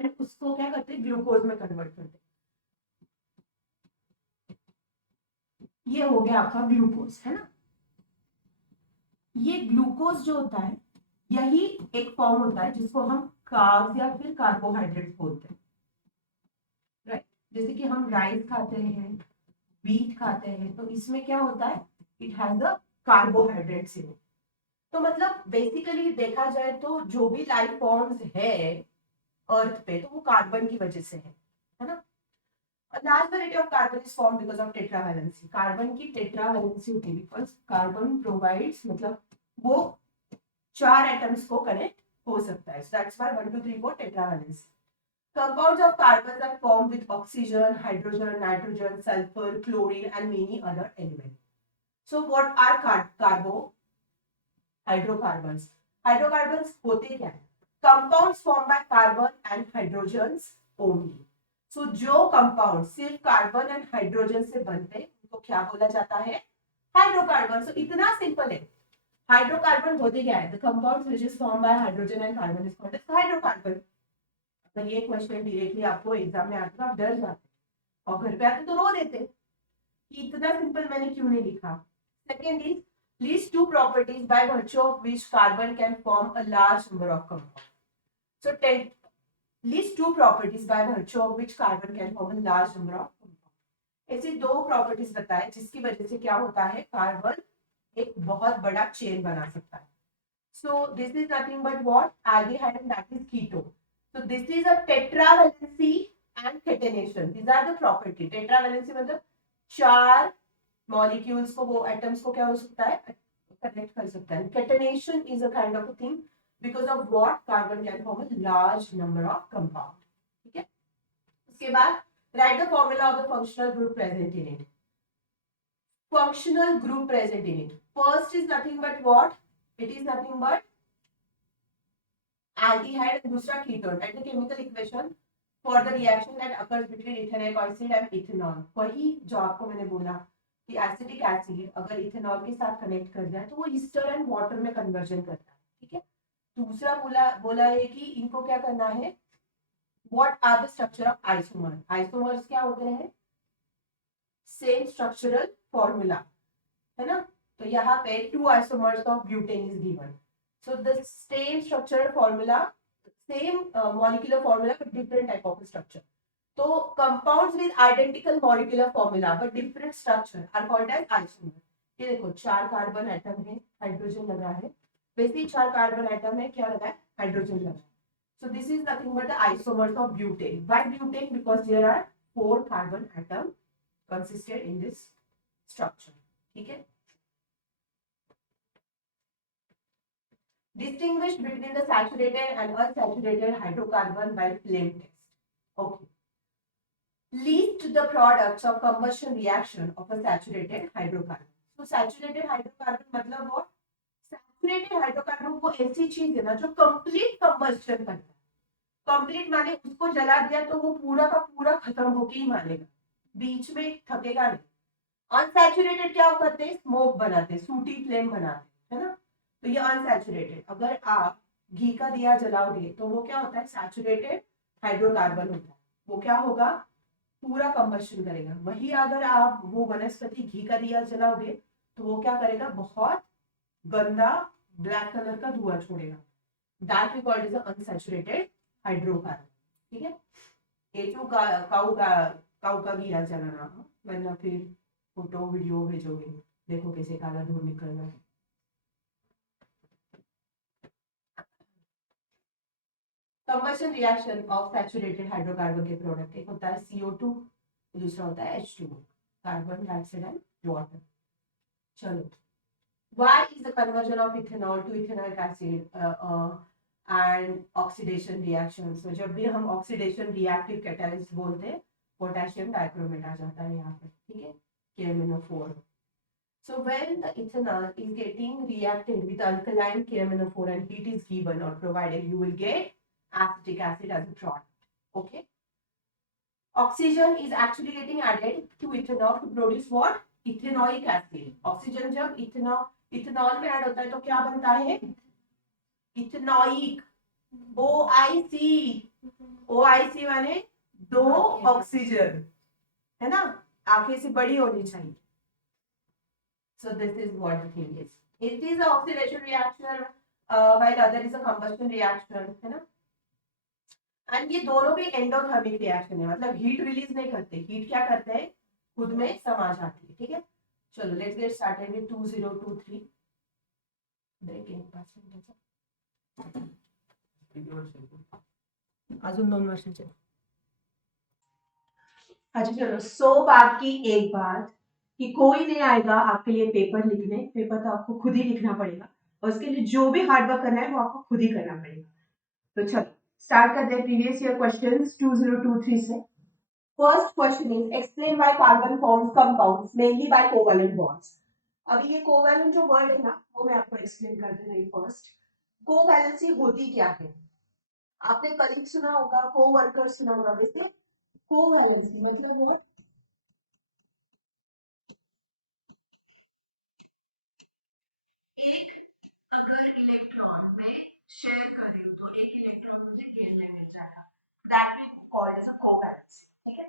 एंड उसको क्या करते हैं ग्लूकोज में कन्वर्ट करते हैं. ये हो गया आपका ग्लूकोज, है ना. ये ग्लूकोज जो होता है यही एक फॉर्म होता है जिसको हम कार्ब्स या फिर कार्बोहाइड्रेट्स बोलते हैं. राइट, जैसे कि हम राइस खाते हैं, व्हीट खाते हैं, तो इसमें क्या होता है, it has a carbohydrates in it. तो मतलब बेसिकली देखा जाए तो जो भी लाइफ फॉर्म्स है अर्थ पे तो वो कार्बन की वजह से है ना. Large variety of carbon is form because of tetravalency. Carbon की टेट्रावैलेंसी होती है बिकॉज कार्बन प्रोवाइड्स, मतलब वो 4 एटम्स को कनेक्ट हो सकता है. So that's why 1 2 3 4 tetravalency. Compounds of carbons are formed with oxygen, hydrogen, nitrogen, sulfur, chlorine, and many other elements. So, what are carbo? Hydrocarbons. Hydrocarbons होते क्या है? Compounds formed by carbon and hydrogens only. So, जो compound सिर्फ कार्बन एंड हाइड्रोजन से बनते हैं उनको क्या बोला जाता है, हाइड्रोकार्बन. So, इतना सिंपल है. हाइड्रोकार्बन होते क्या है, the compounds which is formed by hydrogen and carbon is called as hydrocarbon. अगर ये क्वेश्चन डायरेक्टली आपको एग्जाम में आता तो आप डर जाते और घर पे आते तो रो देते कि इतना सिंपल मैंने क्यों नहीं लिखा. Second is list two properties by virtue of which carbon can form a large number of compounds. So list two properties by virtue of which carbon can form a large number of compounds. ऐसी 2 प्रॉपर्टीज बताए जिसकी वजह से क्या होता है, कार्बन एक बहुत बड़ा चेन बना सकता है. So this is nothing but what? Aldehyde, and that is ketone. So this is a tetravalency and catenation. These are the property. Tetravalency मतलब चार molecules को वो atoms को क्या हो सकता है connect कर सकता है. Catenation is a kind of a thing because of what carbon can form a large number of compound. ठीक है. उसके बाद write the formula of the functional group present in it. Functional group present in it. First is nothing but what? It is nothing but aldehyde and दूसरा ketone. Write the chemical equation for the reaction that occurs between ethanoic acid and ethanol. वही जो आपको मैंने बोला कि एसिटिक एसिड अगर इथेनॉल के साथ कनेक्ट कर जाए तो वो ईस्टर एंड वाटर में कन्वर्जन करता है. ठीक है. दूसरा बोला है कि इनको क्या करना है. What are the structure of isomer. Isomers क्या होते हैं. सेम स्ट्रक्चरल फॉर्मूला है ना. तो यहाँ पे 2 isomers of butane is given. So the same structural formula, same molecular formula but different type of structure. So compounds with identical molecular formula but different structure are called as isomer. ये देखो 4 कार्बन एटम है, हाइड्रोजन लगा है. वैसे ही 4 कार्बन एटम है, क्या लगा है, हाइड्रोजन लगा है. So this is nothing but the isomers of butane. Why butane? Because there are 4 carbon atoms consisted in this structure. ठीक है. Distinguish between the saturated and unsaturated hydrocarbon by flame test. Okay. List the products of combustion reaction of a saturated hydrocarbon. So saturated hydrocarbon मतलब what? Saturated hydrocarbon वो ऐसी चीज है ना जो complete combustion करता है. Complete माने उसको जला दिया तो वो पूरा का पूरा खत्म होके ही मानेगा, बीच में थकेगा नहीं. Unsaturated क्या करते हैं? स्मोक बनाते, सूटी फ्लेम बनाते, है ना. तो ये अनसैचुरेटेड. अगर आप घी का दिया जलाओगे तो वो क्या होता है, सैचुरेटेड हाइड्रोकार्बन होता है. वो क्या होगा, पूरा कंबशन करेगा. वही अगर आप वो वनस्पति घी का दिया जलाओगे तो वो क्या करेगा, बहुत गंदा ब्लैक कलर का धुआं छोड़ेगा. That we called is unsaturated hydrocarbon. ठीक है. ये तो काऊ का घिया जलाना, वरना फिर फोटो वीडियो भेजोगे, देखो कैसे काला धुआं निकल रहा है. Combustion reaction of saturated hydrocarbon के प्रोडक्ट, एक होता है CO2, दूसरा होता है H2O, carbon dioxide and water. चलो, why is the conversion of ethanol to ethanoic acid and oxidation reaction. So जब भी हम ऑक्सीडेशन रिएक्टिव कैटलिस्ट बोलते हैं, पोटेशियम डाइक्रोमेट आ जाता है यहाँ पे. ठीक है, KMnO4. So when the ethanol is getting reacted with alkaline KMnO4 and heat is given or provided, you will get acetic acid as a product. Okay. Oxygen is actually getting added to ethanol to produce what? Ethanoic acid. Oxygen जब ethanol में add होता है तो क्या बनता है? Ethanoic. OIC. OIC माने 2 ऑक्सीजन, है ना. आंखें से बड़ी होनी चाहिए. So this is what the thing is. It is an oxidation reaction, while other is a combustion reaction, है ना. एंड ये दोनों भी एंडोथर्मिक रिएक्शन है, मतलब हीट रिलीज नहीं करते. हीट क्या करते हैं, खुद में समा जाती है. ठीक है. चलो let's get started with 2023. Break 1% अजून 2 वर्षांचे. अच्छा चलो, 100 बात की एक बात कि कोई नहीं आएगा आपके लिए पेपर लिखने. पेपर तो आपको खुद ही लिखना पड़ेगा और उसके लिए जो भी हार्डवर्क करना है वो आपको खुद ही करना पड़ेगा. तो चलो स्टार्ट करते हैं प्रीवियस ईयर क्वेश्चंस 2023 से. First question is explain why carbon forms compounds mainly by covalent bonds. अभी ये कोवैलेंट जो वर्ड है ना वो मैं आपको एक्सप्लेन कर दे रही. फर्स्ट, कोवैलेंसी होती क्या है. आपने कलीग सुना होगा, कोवर्कर सुना होगा. वैसे कोवैलेंसी मतलब वो एक अगर इलेक्ट्रॉन में शेयर कर रही हूँ तो एक इलेक्ट्रॉन मुझे खेलने मिल जाएगा. That we called as a covalency. ठीक है.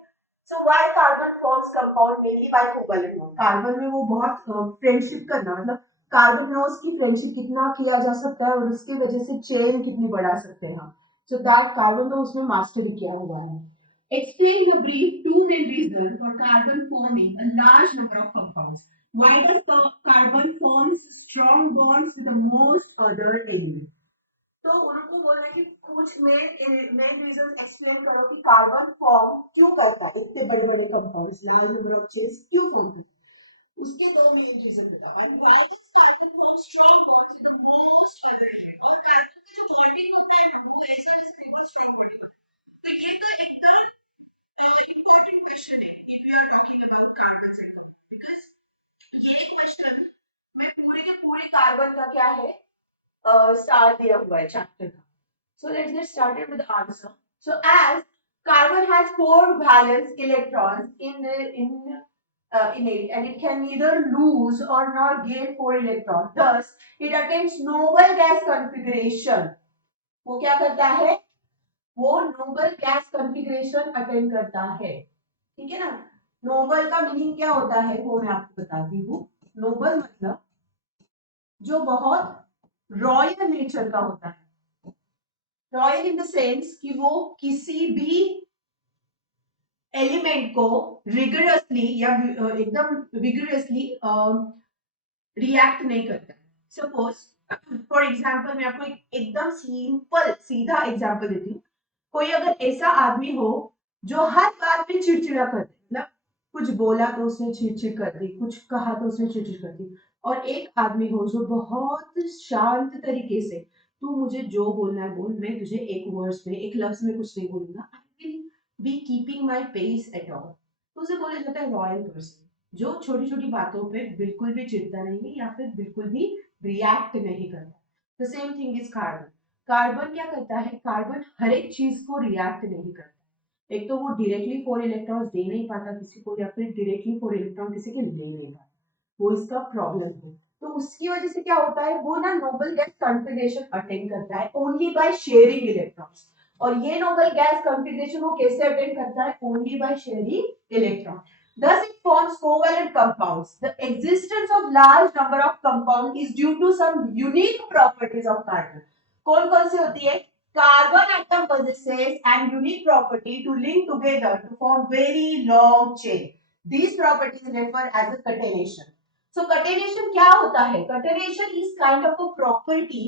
So why carbon forms compound mainly by covalent bond. Carbon में वो बहुत फ्रेंडशिप करना, मतलब कार्बन नोस की फ्रेंडशिप कितना किया जा सकता है और उसकी वजह से चेन कितनी बढ़ा सकते हैं हम. सो दैट कार्बन तो उसमें मास्टरी किया हुआ है. Explain the brief 2 main reasons for carbon forming a large number of compounds. Why does the carbon forms strong bonds with the most other elements? तो उनको बोलने की कुछ मेन रीजन एक्सप्लेन करो कि कार्बन फॉर्म क्यों करता है, इतने बड़े बड़े compounds large number of chains क्यों फॉर्म करता है, उसके दो मेन रीजन बताओ। और why this carbon form strong bonds with the most other element, और कार्बन का जो बॉन्डिंग होता है ना वो ऐसा जैसे ट्रिपल स्ट्रांग बॉन्डिंग होता है। तो ये तो एकदम इम्पोर्टेंट क्वेश्चन है if you are talking about carbon atom, because ये क्वेश्चन में पूरे के पूरे कार्बन का क्या है स्टार दिया हुआ है चैप्टर का। So let's get started with the answer. So as carbon has four valence electrons in it, and it can neither lose or not gain four electrons. Thus, it attains noble gas configuration. वो क्या करता है? वो noble gas configuration attain करता है. ठीक है ना? Noble का मीनिंग क्या होता है वो मैं आपको बताती हूँ. Noble मतलब जो बहुत रॉयल नेचर का होता है. रॉयल इन द सेंस कि वो किसी भी एलिमेंट को रिगरसली या एकदम विगरसली रिएक्ट नहीं करता। सपोज फॉर एग्जांपल मैं आपको एकदम सिंपल सीधा एग्जांपल देती हूँ। कोई अगर ऐसा आदमी हो जो हर बात पे चिड़चिड़ा कर दे, मतलब कुछ बोला तो उसने चिड़चिड़ कर दी, कुछ कहा तो उसने चिड़चिड़ कर दी, और एक आदमी हो जो बहुत शांत तरीके से तू मुझे जो बोलना है बोल, मैं तुझे एक वर्ड्स में एक लफ्ज में कुछ नहीं बोलूंगा, I will be keeping my pace at all, तो उसे बोला जाता है रॉयल पर्सन, जो छोटी छोटी बातों पे बिल्कुल भी चिढ़ता नहीं है या फिर बिल्कुल भी रिएक्ट नहीं करता। The same thing is carbon. Carbon क्या करता है? कार्बन हर एक चीज को रिएक्ट नहीं करता। एक तो वो डायरेक्टली फोर इलेक्ट्रॉन्स दे नहीं पाता किसी को, या फिर डायरेक्टली फोर इलेक्ट्रॉन किसी के ले नहीं पाता, वो इसका प्रॉब्लम है। तो उसकी वजह से क्या होता है, वो ना नोबल गैस कॉन्फ़िगरेशन अटेंड करता है ओनली बाय शेयरिंग इलेक्ट्रॉन्स। और ये नोबल गैस कॉन्फ़िगरेशन वो कैसे अटेंड करता है? Only by sharing electron. Thus, it forms covalent compounds. The existence of large number of compound is due to some unique properties of carbon. कौन कौन सी होती है? Carbon atom possesses an unique property to link together to form very long chain. These properties refer as a catenation. So catenation क्या होता है? Catenation is kind of a property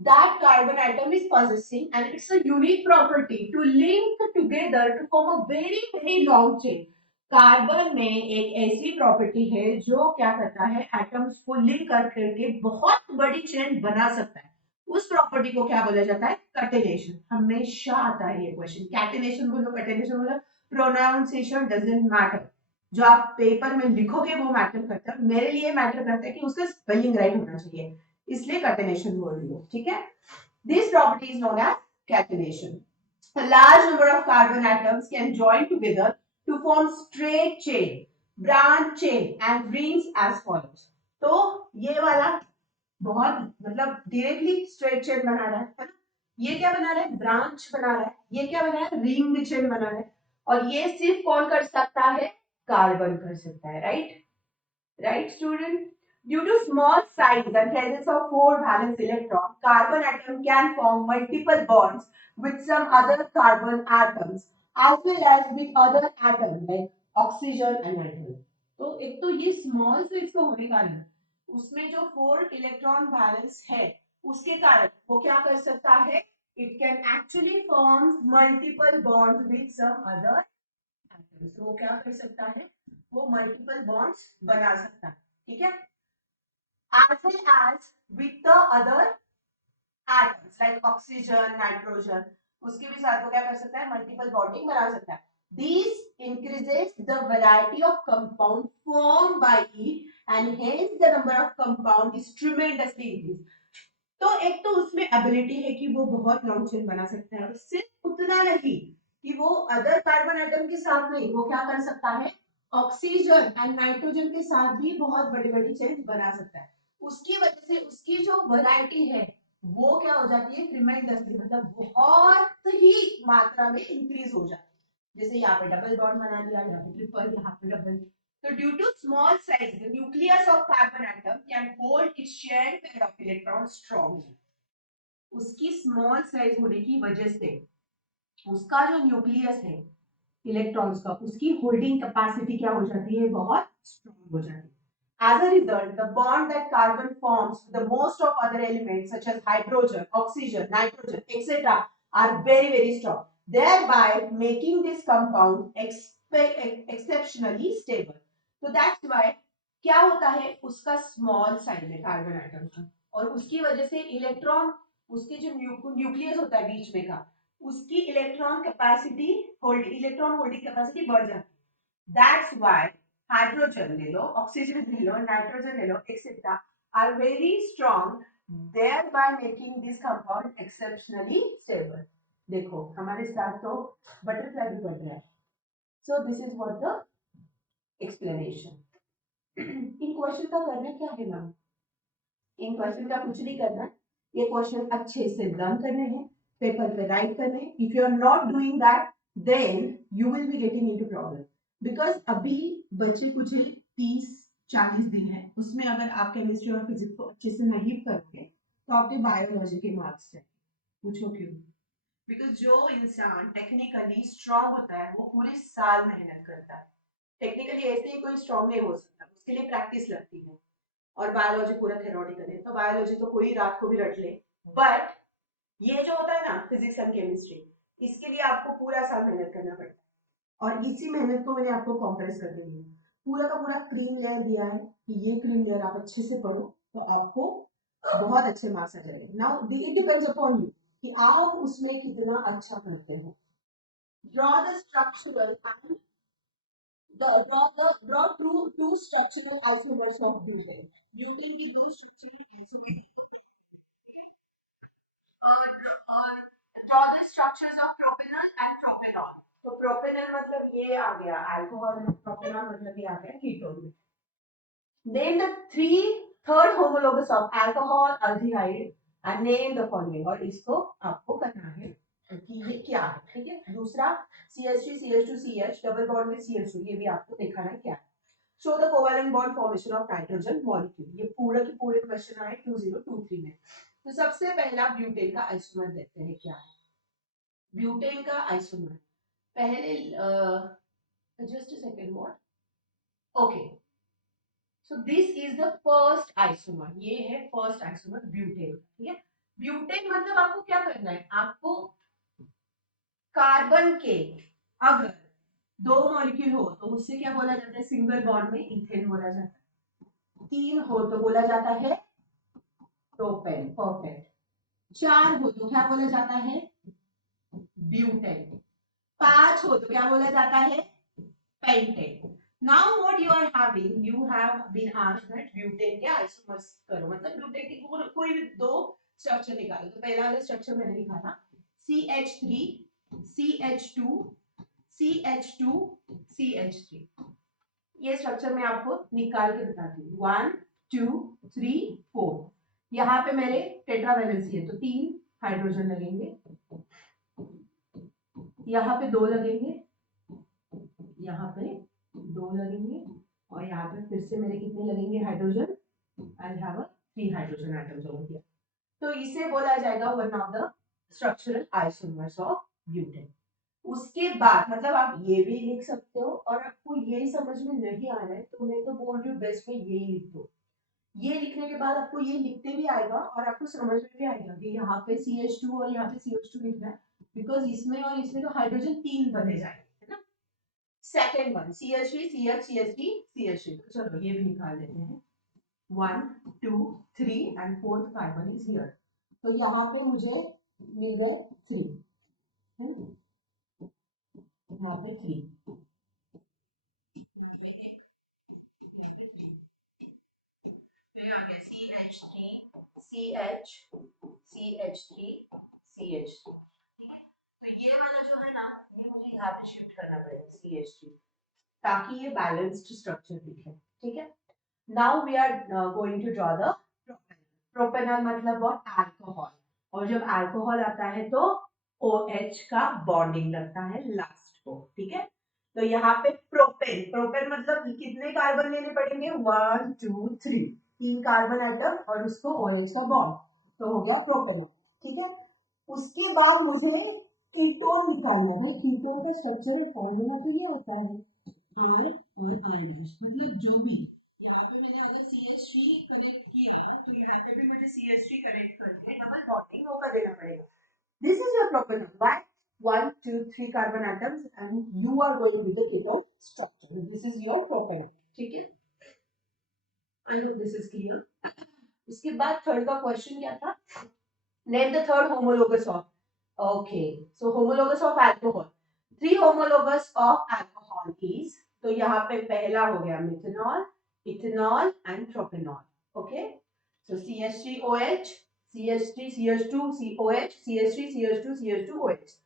that carbon atom is possessing, and it's a unique property to link together to form a very long chain. Carbon में एक ऐसी प्रॉपर्टी है जो क्या करता है, एटम्स को लिंक कर करके बहुत बड़ी चेन बना सकता है। उस प्रॉपर्टी को क्या बोला जाता है? कैटेनेशन। हमेशा आता है ये क्वेश्चन, कैटेनेशन बोलो कैटेनेशन बोलो, प्रोनाउंसिएशन डजंट मैटर, जो आप पेपर में लिखोगे वो मैटर करता है। मेरे लिए मैटर करता है कि उसका स्पेलिंग राइट होना चाहिए, इसलिए कैटेनेशन बोल रही हूँ। ठीक है, this property is known as catenation. A large number of carbon atoms can join together to form straight chain, branch chain and rings as follows. तो ये वाला बहुत मतलब डायरेक्टली स्ट्रेट चेन बना रहा है ना? ये क्या बना रहा है? ब्रांच बना रहा है। ये क्या बना है? रिंग चेन बना रहा है। और ये सिर्फ कौन कर सकता है? कार्बन कर सकता है, right? Right, student? Due to small size and presence of four valence electron, carbon atom can form multiple bonds with some other carbon atoms as well as with other atoms like oxygen and nitrogen. तो एक तो ये स्मॉल साइज का होने के कारण उसमें जो फोर इलेक्ट्रॉन बैलेंस है उसके कारण वो क्या कर सकता है? It can actually form multiple bonds with some other atoms. वो क्या कर सकता है? वो मल्टीपल बॉन्ड्स बना सकता है। ठीक है, as well as with the other atoms like oxygen, nitrogen, उसके भी साथ वो क्या कर सकता है? मल्टीपल बॉन्डिंग बना सकता है। This increases the variety of compound formed by it, and hence the number of compound is tremendously increased. तो एक तो उसमें एबिलिटी है कि वो बहुत लॉन्ग चेन बना सकता है, सिर्फ उतना नहीं कि वो अदर कार्बन एटम के साथ नहीं, वो क्या कर सकता है? ऑक्सीजन एंड नाइट्रोजन के साथ भी बहुत बड़ी बड़ी चेन बना सकता है। उसकी वजह से उसकी जो वैरायटी है वो क्या हो जाती है? ट्रिमेंडसली, मतलब बहुत ही मात्रा में इंक्रीज हो जाती है। जैसे यहाँ पे डबल बॉन्ड बना लिया, यहाँ पे ट्रिपल, यहाँ पे double. So due to small size, the nucleus of carbon atom can hold its shared pair of electrons strongly. उसकी स्मॉल साइज होने की वजह से उसका जो न्यूक्लियस है इलेक्ट्रॉन्स का, उसकी होल्डिंग कैपेसिटी क्या हो जाती है? बहुत स्ट्रॉन्ग हो जाती है। As a result, the bond that carbon forms with the most of other elements such as hydrogen, oxygen, nitrogen, etc. are very, very strong, thereby making this compound exceptionally stable. So that's why क्या होता है, उसका स्मॉल साइज है कार्बन आइटम का, और उसकी वजह से इलेक्ट्रॉन, उसके जो न्यूक्लियस होता है बीच में का, उसकी electron capacity electron holding capacity बढ़ जाती है. दैट्स व्हाई हाइड्रोजन ले लो, ऑक्सीजन ले लो, नाइट्रोजन ले लो, etcetera are very strong, thereby making this compound exceptionally stable. देखो हमारे साथ तो बटरफ्लाई भी पढ़ रहा है. So this is what the explanation. In question का करना क्या है मैम? इन क्वेश्चन का कुछ नहीं करना, ये क्वेश्चन अच्छे से लर्न करने हैं, पेपर पे राइट करने हैं. If you are not doing that then you will be getting into problem, because अभी बच्चे कुछ 30-40 दिन है, उसमें अगर आप केमिस्ट्री और फिजिक्स को अच्छे से नहीं करोगे तो आपके बायोलॉजी के मार्क्स चाहिए. पूछो क्यों? बिकॉज जो इंसान टेक्निकली स्ट्रांग होता है वो पूरे साल मेहनत करता है. टेक्निकली ऐसे ही कोई स्ट्रांग नहीं हो सकता, उसके लिए प्रैक्टिस लगती है. और बायोलॉजी पूरा थेरोटिकल है, तो बायोलॉजी तो कोई रात को भी रट ले. बट ये जो होता है ना फिजिक्स एंड केमिस्ट्री, इसके लिए आपको पूरा साल मेहनत करना पड़ता है. और इसी मेहनत को मैंने आपको कॉम्प्रेस कर दी है. पूरा का पूरा क्रीम लेयर दिया है कि ये क्रीम लेयर आप अच्छे से पढ़ो तो आपको बहुत अच्छे मार्क्स आ जाएंगे. Now it depends upon you कि आप उसमें कितना अच्छा करते हो. Draw the structural and draw two structural isomers of butane. Butane की दो structural isomers और draw the structures of propanol and propanol. तो propanol मतलब ये आ गया अल्कोहल में, propanol मतलब ये आ गया कीटोन में. Name the third homologous of alcohol aldehyde and name the following. और इसको आपको करना है कि ये क्या है. ठीक है. दूसरा CH3 CH2 CH double bond with CH2, ये भी आपको दिखाना है क्या है. Show the covalent bond formation of nitrogen molecule. ये पूरा के पूरे क्वेश्चन आए 2023 में. तो सबसे पहला ब्यूटेन का आइसोमर देखते हैं क्या है. ब्यूटेन का आइसोमर पहले just a second what. Okay, so this is the first isomer. ये है फर्स्ट आइसोमर ब्यूटेन. ठीक है. ब्यूटेन मतलब आपको क्या करना है, आपको कार्बन के अगर दो मॉलिक्यूल हो तो उससे क्या बोला जाता है, सिंगल बॉन्ड में इथेन बोला जाता है. तीन हो तो बोला जाता है प्रोपेन. परफेक्ट. चार हो तो क्या बोला जाता है, ब्यूटेन. पांच हो तो क्या बोला जाता है, pentane. Now what you are having, you have been asked that butane के आइसोमर्स करो, मतलब ब्यूटेन की कोई भी दो स्ट्रक्चर निकालो. तो पहला वाला स्ट्रक्चर मैंने निकाला CH3 CH2 CH2 CH3. ये स्ट्रक्चर मैं आपको निकाल के बताती हूँ. 1 2 3 4. यहाँ पे मेरे टेट्रावैलेंसी है तो 3 हाइड्रोजन लगेंगे, यहाँ पे 2 लगेंगे, यहाँ पे 2 लगेंगे, और यहाँ पे फिर से मेरे कितने लगेंगे hydrogen. I have 3 hydrogen atoms over here. तो इसे बोला जाएगा one of the structural isomers of butane. उसके बाद मतलब आप ये भी लिख सकते हो, और आपको यही समझ में नहीं आ रहा है तो मैं तो बोल रही हूँ बेस्ट में यही लिख दो. ये लिखने के बाद आपको ये लिखते भी आएगा और आपको समझ में भी आएगा कि यहाँ पे CH2 और यहाँ पे CH2 लिखना है, बिकॉज इसमें और इसमें तो हाइड्रोजन 3 बने जाएंगे, है ना. Second one CH3 CH CH3 CH3. तो चलो ये भी निकाल लेते हैं. 1 2 3 and fourth carbon is here. तो यहाँ पे मुझे मिल गए 3, है ना. यहाँ पे 3 आ गया CH3 CH CH3 CH3. ठीक है. तो ये वाला जो है ना, ये मुझे यहाँ पे शिफ्ट करना पड़ेगा CH3, ताकि ये बैलेंस्ड स्ट्रक्चर दिखे. ठीक है. Now we are going to draw the propanol. मतलब व्हाट, अल्कोहल. और जब अल्कोहल आता है तो OH का बॉन्डिंग लगता है लास्ट को. ठीक है. तो यहाँ पे प्रोपेन, प्रोपेन मतलब कितने कार्बन लेने पड़ेंगे, 1 2 3, 3 कार्बन एटम और उसको OH का बॉन्ड, तो हो गया प्रोपेनॉल. ठीक है. उसके बाद मुझे कीटोन निकालना है. कीटोन का स्ट्रक्चरल फॉर्मूला तो ये होता है R और R डैश, मतलब जो भी यहाँ पे मैंने कनेक्ट किया तो यहाँ पे भी मुझे CH3 कनेक्ट करके डबल बॉन्डिंग होकर देना पड़ेगा. This is your propanol. Why? 1, 2, 3 carbon atoms and you are going with the ketone structure. This is your propanol. ठीक है? I hope this is clear. उसके बाद थर्ड का क्वेश्चन क्या था? Name the third homologous of. Okay, so homologous of alcohol. Three homologous of alcohol is, तो यहाँ पे पहला हो गया methanol, ethanol and propanol. Okay, so CH3OH, CH3CH2 COH, CH3CH2 CH2OH.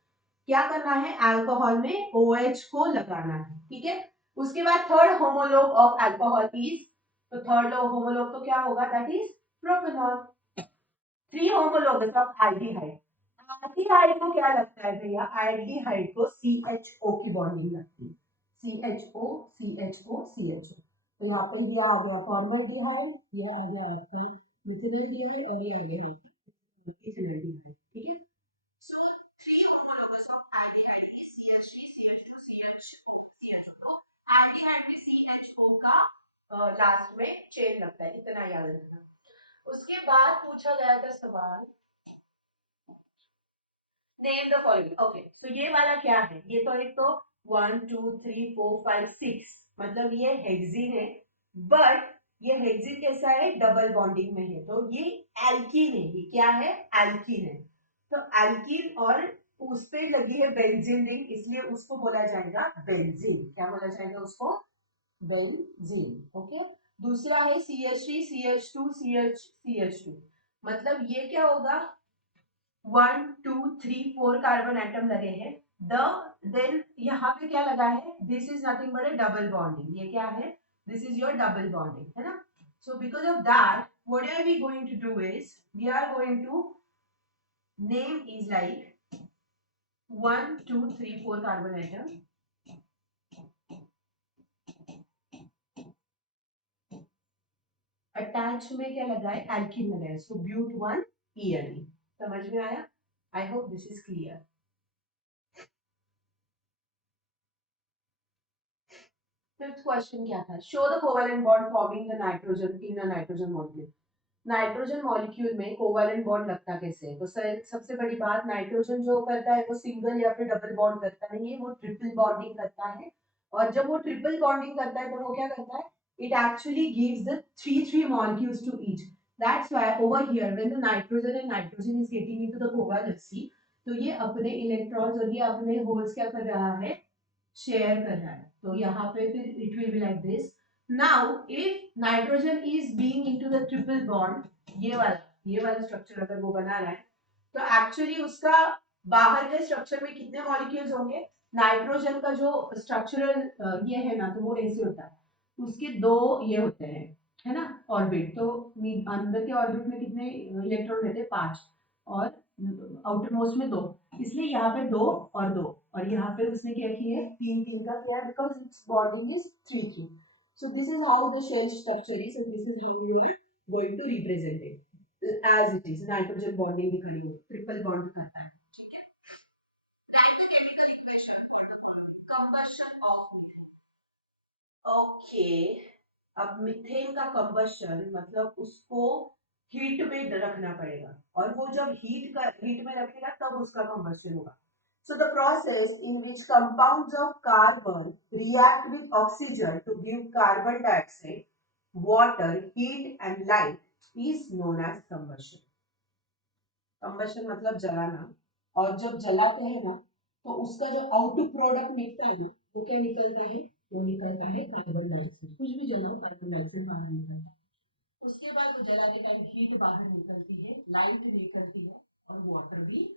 क्या करना है? अल्कोहल में OH को लगाना है. ठीक है. उसके बाद third homologue of alcohol is, तो थर्ड होमोलॉग तो क्या होगा? That is propanol. Three homologous of aldehyde. Aldehyde को क्या लगता है भैया? एल्डिहाइड को CHO की बॉन्डिंग लगती है. CHO CHO CHO. तो यहाँ पे ये आ गया फॉर्मल्डिहाइड, ये आ गया आपका मिथाइलडिहाइड और ये आ गया इथाइलडिहाइड. ठीक है. So three homologous of aldehyde is CH3, CH2, CHO, CHO. तो aldehyde में CHO का लास्ट में चेन लगता है. इतना याद रखना. उसके बाद पूछा गया था सवाल, नेम द फॉलोइंग. ओके, सो ये वाला क्या है? ये तो एक तो 1 2 3 4 5 6 मतलब ये हेक्सीन है. बट ये हेक्सीन कैसा है? डबल बॉन्डिंग में है. तो ये एल्कीन है. ये क्या है? एल्कीन है. तो एल्कीन और उस पे लगी है बेंजीन रिंग, इसलिए उसको बोला जाएगा बेंजीन. क्या बोला जाएगा उसको? बेंजीन. ओके. दूसरा है CH3 CH2 CH2. मतलब ये क्या होगा? 1 2 3 4 कार्बन एटम लगे हैं. देन यहाँ पे क्या लगा है? This is nothing but a double bonding. ये क्या है? This is your double bonding, है ना. So because of that what are we going to do is we are going to name is like 1 2 3 4 carbon atom. Attach में क्या लगा है? एल्कीन लगा है. सो ब्यूट 1 ENE. समझ में आया? I hope this is clear. Fifth question क्या था? Show the covalent bond forming the nitrogen in a nitrogen molecule. Nitrogen molecule में कोवेलेंट बॉन्ड लगता कैसे है? तो सबसे बड़ी बात, नाइट्रोजन जो करता है वो सिंगल या फिर डबल बॉन्ड करता नहीं है, वो ट्रिपल बॉन्डिंग करता है. और जब वो ट्रिपल बॉन्डिंग करता है तो वो क्या करता है? It actually gives the three molecules to each. That's why over here when the nitrogen is getting into the covalency, तो ये अपने इलेक्ट्रॉन्स और ये अपने होल्स क्या कर रहा है? शेयर कर रहा है. तो यहाँ पे फिर it will be like this. Now if nitrogen is being into the triple bond, ये वाला स्ट्रक्चर अगर वो बना रहा है तो एक्चुअली उसका बाहर के स्ट्रक्चर में कितने मॉलिक्यूल्स होंगे? नाइट्रोजन का जो स्ट्रक्चरल ये है ना, तो वो ऐसे होता है. उसके दो ये होते हैं, है ना, ऑर्बिट. तो अंदर के ऑर्बिट में कितने इलेक्ट्रॉन रहते हैं? 5. और आउटर मोस्ट में 2. इसलिए यहाँ पे 2 और 2. और यहाँ पे उसने क्या किया है? 3 का किया, because it's bonding is 3 3. So this is how the shell structure is. So this is how you are going to represent it as it is. Nitrogen bonding दिखा रही हो, triple bond करता है. ठीक है. Write the chemical equation for the following. Combustion of methane. Okay. अब मीथेन का कंबशन मतलब उसको हीट में रखना पड़ेगा. और वो जब हीट में रखेगा तब उसका कंबशन होगा. So the process in which compounds of carbon react with oxygen to give carbon dioxide, water, heat and light is known as combustion. Combustion मतलब जलाना. और जब जलाते हैं ना तो उसका जो आउटपुट प्रोडक्ट निकलता है ना, वो क्या निकलता है? वो निकलता है कार्बन डाइऑक्साइड. कुछ भी जलाओ कार्बन डाइऑक्साइड बाहर निकलता है. उसके बाद वो जलाने टाइम हीट बाहर निकलती है, लाइट निकलती है और वाटर भी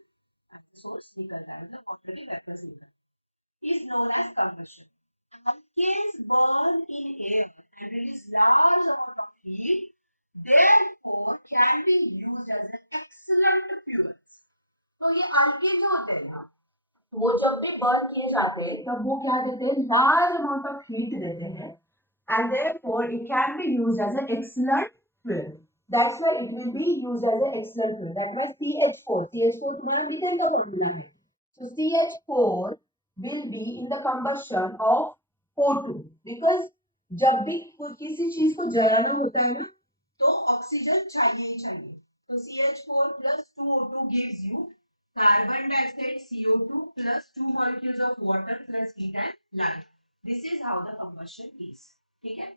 सोर्स निकलता है. मतलब वाटर की वेपर्स निकलता है. Is known as combustion. Alkanes burn in air and release large amount of heat, therefore can be used as an excellent fuel. तो ये अल्केन जो होते हैं ना, तो वो जब भी बर्न किए जाते हैं तब वो क्या देते हैं? लार्ज अमाउंट ऑफ हीट देते हैं. And therefore it can be used as an excellent fuel. That's why it will be used as an excellent fuel. That was CH4. CH4 तुम्हारा मीथेन का फॉर्मूला है. So CH4 will be in the combustion of O2 because जब भी किसी चीज को जलाना होता है ना तो ऑक्सीजन चाहिए ही चाहिए। तो CH4 plus 2O2 gives you carbon dioxide, CO2 plus 2 molecules of water plus heat and light. This is how the combustion is. ठीक है।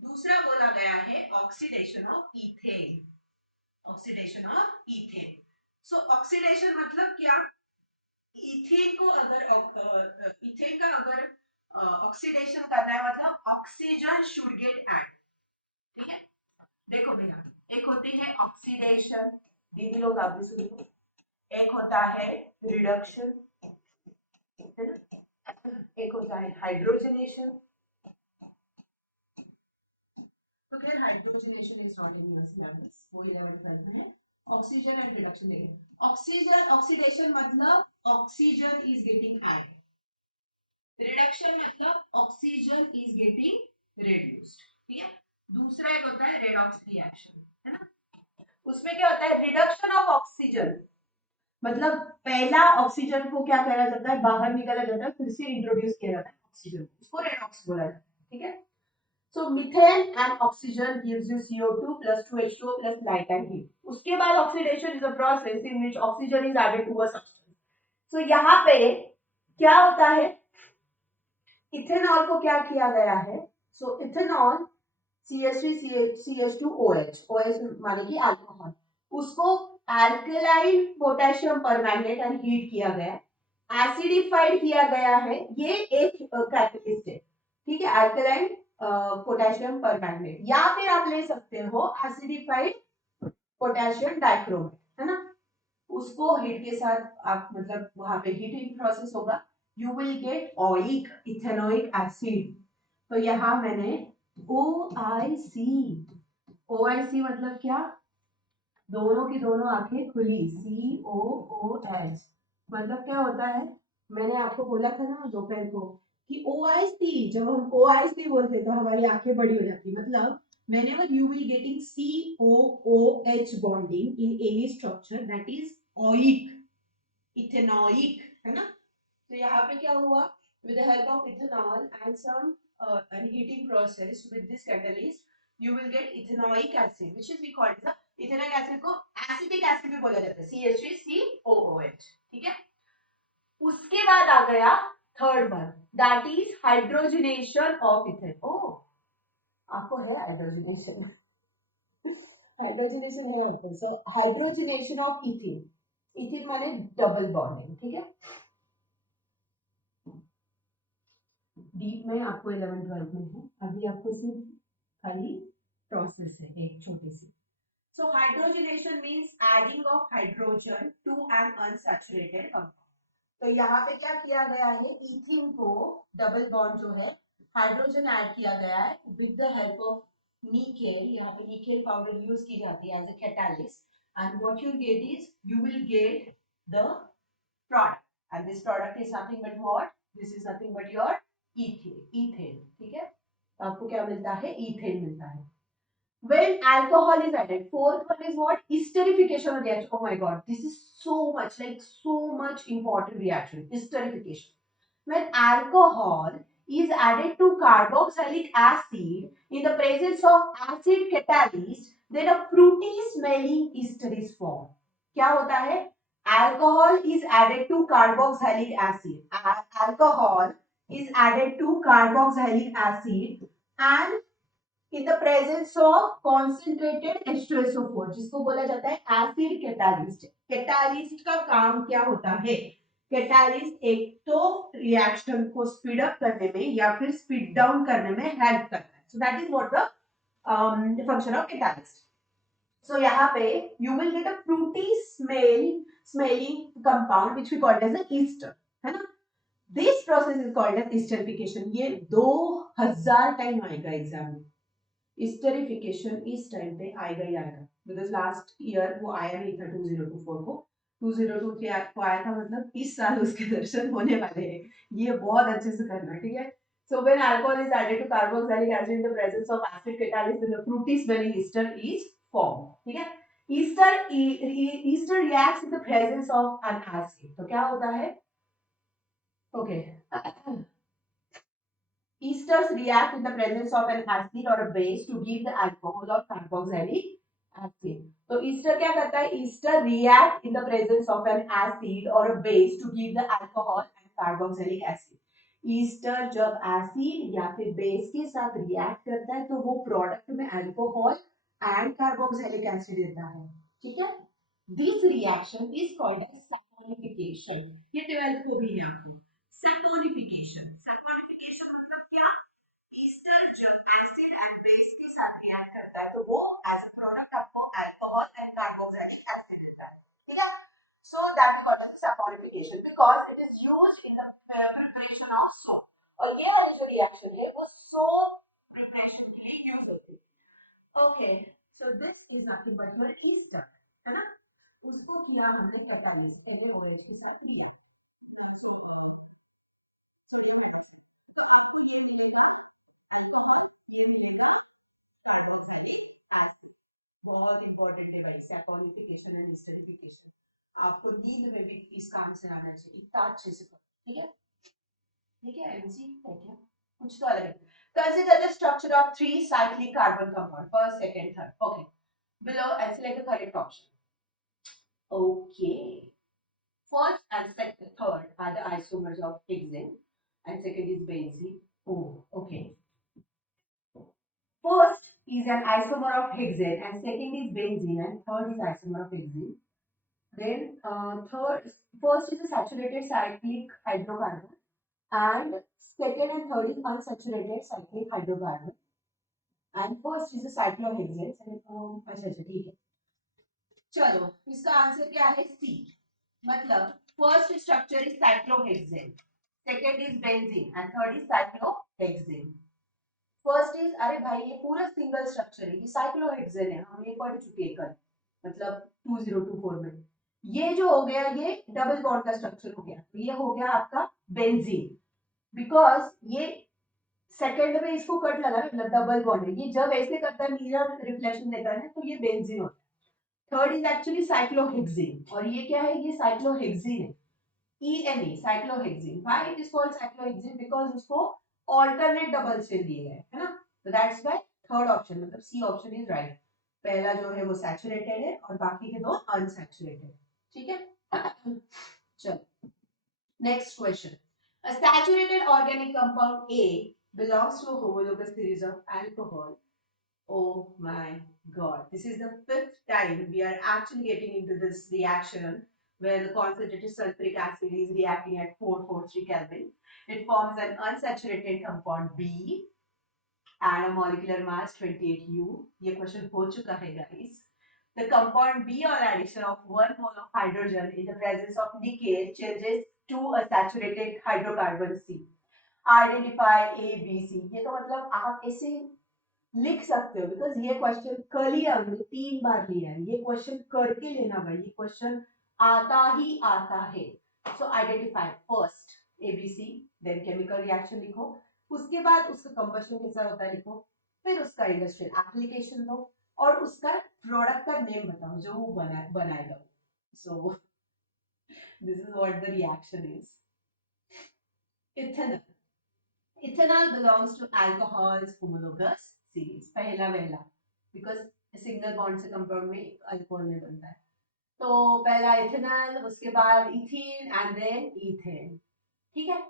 दूसरा बोला गया है oxidation of ethane. Oxidation of ethane. So oxidation मतलब क्या? इथेन को अगर इथेन का अगर ऑक्सीडेशन करना है मतलब ऑक्सीजन शुड गेट ऐड। ठीक है। देखो भैया, एक होती है ऑक्सीडेशन, दीदी लोग आप भी सुनिए। एक होता है रिडक्शन, एक होता है हाइड्रोजनेशन। तो खैर hydrogenation is not in your syllabus, वो 11th 12th में है। ऑक्सीजन एंड रिडक्शन देखिए। ऑक्सीजन ऑक्सीडेशन मतलब oxygen is getting add, reduction मतलब ऑक्सीजन इज गेटिंग रिड्यूस्ड। ठीक है। दूसरा एक होता है रेडॉक्स रिएक्शन, है ना। उसमें क्या होता है? रिडक्शन ऑफ ऑक्सीजन मतलब पहला ऑक्सीजन को क्या करा जाता है? बाहर निकाला जाता है, फिर से इंट्रोड्यूस किया जाता है ऑक्सीजन, उसको रेडॉक्स बोला जाता है। ठीक है। So methane and oxygen gives you CO2 plus 2H2O plus light and heat. उसके बाद oxidation is a process in which oxygen is added to a substance. So यहाँ पे क्या होता है? इथेनॉल को क्या किया गया है? So इथेनॉल CH3CH2OH, OH माने कि अल्कोहल, उसको alkaline potassium permanganate and heat किया गया, एसिडिफाइड किया गया है। ये एक कैटलिस्ट है। ठीक है। अल्कलाइन पोटेशियम परमैंगनेट, या फिर आप ले सकते हो एसिडिफाइड पोटेशियम डाइक्रोमेट, है ना। उसको हीट के साथ आप मतलब वहां पे हीटिंग प्रोसेस होगा, you will gate oic ethanoic acid. तो यहाँ मैंने OIC, OIC मतलब क्या? दोनों की दोनों आंखें खुली, COOH मतलब क्या होता है? मैंने आपको बोला था ना दोपहर को कि OIC, जब हम OIC बोलते तो हमारी आंखें बड़ी हो जाती, मतलब whenever you will getting COOH bonding in any structure that is oic, ethanoic, है ना। तो यहाँ पे क्या हुआ? with the help of ethanol and some heating process with this catalyst, you will get ethanoic acid, which is we call it the ethanoic acid को acetic acid भी बोला जाता है, CH3COOH। ठीक है। उसके बाद आ गया third one, that is hydrogenation of ethene. ओ, आपको है हाइड्रोजनेशन? हाइड्रोजनेशन है आपको। So hydrogenation of ethene, ethene माने डबल बॉन्डिंग। ठीक है। डीप में आपको 11 12 में है, अभी आपको सिर्फ खाली प्रोसेस है एक छोटी सी। So hydrogenation means adding of hydrogen to an unsaturated compound. तो यहाँ पे क्या किया गया है? इथीन को डबल बॉन्ड जो है हाइड्रोजन ऐड किया गया है with the help of nickel. यहाँ पे निकेल पाउडर यूज की जाती है as a catalyst, and what you get is you will get the product, and this product is nothing but what? This is nothing but your ethane. ठीक है। तो आपको क्या मिलता है? इथेन मिलता है। When alcohol is added, fourth one is what? Esterification reaction. Oh my god, this is so much, like so much important reaction. Esterification. When alcohol is added to carboxylic acid in the presence of acid catalyst, then a fruity smelling ester is formed. क्या होता है? Alcohol is added to carboxylic acid. Alcohol is added to carboxylic acid and in the presence of concentrated H2SO4, जिसको बोला जाता है एसिड कैटालिस्ट। कैटालिस्ट का काम क्या होता है? कैटालिस्ट एक तो रिएक्शन को स्पीड अप करने में या फिर स्पीड डाउन करने में हेल्प करता है। So that is what the function of catalyst. So यहाँ पे you will get a fruity smelling compound which we called as ester, है ना। This process is called as esterification. ये 2000 टाइम आएगा एग्जाम में। हिस्टेरिफिकेशन इस टाइम पे आएगा ही आएगा, बिकॉज लास्ट ईयर वो आया नहीं था 2024 को, 2023 को आया था, मतलब इस साल उसके दर्शन होने वाले हैं। ये बहुत अच्छे से करना, ठीक है। So when alcohol is added to carboxylic acid in the presence of acid catalyst, then the fruity smelling ester is formed. ठीक है। ester reacts in the presence of an acid. तो क्या होता है? Okay. Esters react in the presence of an acid or a base to give the alcohol or carboxylic acid. तो ईस्टर क्या करता है? Easter react in the presence of an acid or a base to give the alcohol and carboxylic acid. Easter जब एसिड या फिर बेस के साथ रिएक्ट करता है तो वो प्रोडक्ट में अल्कोहल एंड कार्बोक्सिलिक एसिड देता है. ठीक है. This reaction is called as saponification. ये 12th को भी है आपको. सैपोनिफिकेशन. सैपोनिफिकेशन मतलब क्या? ईस्टर जब एसिड एंड बेस के साथ रिएक्ट करता है तो वो एज अ प्रोडक्ट आपको अल्कोहल एंड कार्बोक्सिलिक एसिड देता है. ठीक है. So that is called as saponification because it is used in the preparation of soap. और ये वाली जो रिएक्शन है वो soap preparation के लिए यूज होती है. Okay, so this is nothing but your ester, है ना? उसको किया हमने कैटालिसिस NaOH के साथ लिया. तो आपको ये मिलेगा अल्कोहल, ये मिलेगा कार्बोक्सिलिक एसिड. बहुत इंपॉर्टेंट है भाई सैपोनिफिकेशन एंड एस्टरिफिकेशन. आपको नींद में भी इसका आंसर आना चाहिए. इतना अच्छे से करो. ठीक है. ठीक है. एमसी है क्या? कुछ तो अलग है. Consider the structure of 3 cyclic carbon compound, first, second, third. Okay. Below and select the correct option. Okay. First and second, third are the isomers of hexane and second is benzene. Oh, okay. First is an isomer of hexane and second is benzene and third is isomer of hexane. Then first is a saturated cyclic hydrocarbon and second and third is unsaturated cyclic hydrocarbon and first is a cyclohexane. अच्छा अच्छा ठीक है. चलो इसका आंसर क्या है? सी. मतलब first structure is cyclohexane, second is benzene and third is cyclohexane. First is, अरे भाई ये पूरा सिंगल स्ट्रक्चर है, ये साइक्लोहेक्सेन है. हम ये पढ़ चुके हैं कल, मतलब 2024 में. ये जो हो गया ये डबल बॉन्ड का स्ट्रक्चर हो गया. तो ये हो गया आपका बेंजीन. बिकॉज ये सेकंड में इसको कट लगा मतलब डबल बॉन्ड है. ये जब ऐसे करता है मिरर रिफ्लेक्शन देता है तो ये बेंजीन होता है. थर्ड इज एक्चुअली साइक्लोहेक्सेन और ये क्या है? ये साइक्लोहेक्सेन है. ENA cyclohexane. Why it is called cyclohexane? Because उसको ऑल्टरनेट डबल शेल दिए गए है ना. तो दैट्स व्हाई थर्ड ऑप्शन मतलब सी ऑप्शन इज राइट. पहला जो है वो सैचुरेटेड है और बाकी के दो अनसैचुरेटेड. ठीक है. चलो next question. A saturated organic compound A belongs to a homologous series of alcohol. Oh my god, this is the 5th time we are actually getting into this reaction where the concentrated sulfuric acid is reacting at 443 Kelvin. It forms an unsaturated compound B and a molecular mass 28U. ये question हो चुका है guys. The compound B on addition of 1 mole of hydrogen in the presence of nickel changes to a saturated hydrocarbon C. Identify A, B, C. ये तो मतलब आप ऐसे लिख सकते हो बिकॉज ये क्वेश्चन कल ही हमने 3 बार लिया है. ये क्वेश्चन करके लेना भाई, ये क्वेश्चन आता ही आता है. So identify first A B C, then chemical reaction लिखो, उसके बाद उसका कंबशन कैसा होता है लिखो, फिर उसका इंडस्ट्रियल एप्लीकेशन दो और उसका प्रोडक्ट का नेम बताओ जो वो बनाएगा. सो this is what the reaction is. Ethanol. Ethanol belongs to alcohols homologous series. पहला वहला because सिंगल बॉन्ड से कंपाउंड में अल्कोहल में बनता है. तो पहला इथेनॉल, उसके बाद इथीन एंड देन ईथेन. ठीक है.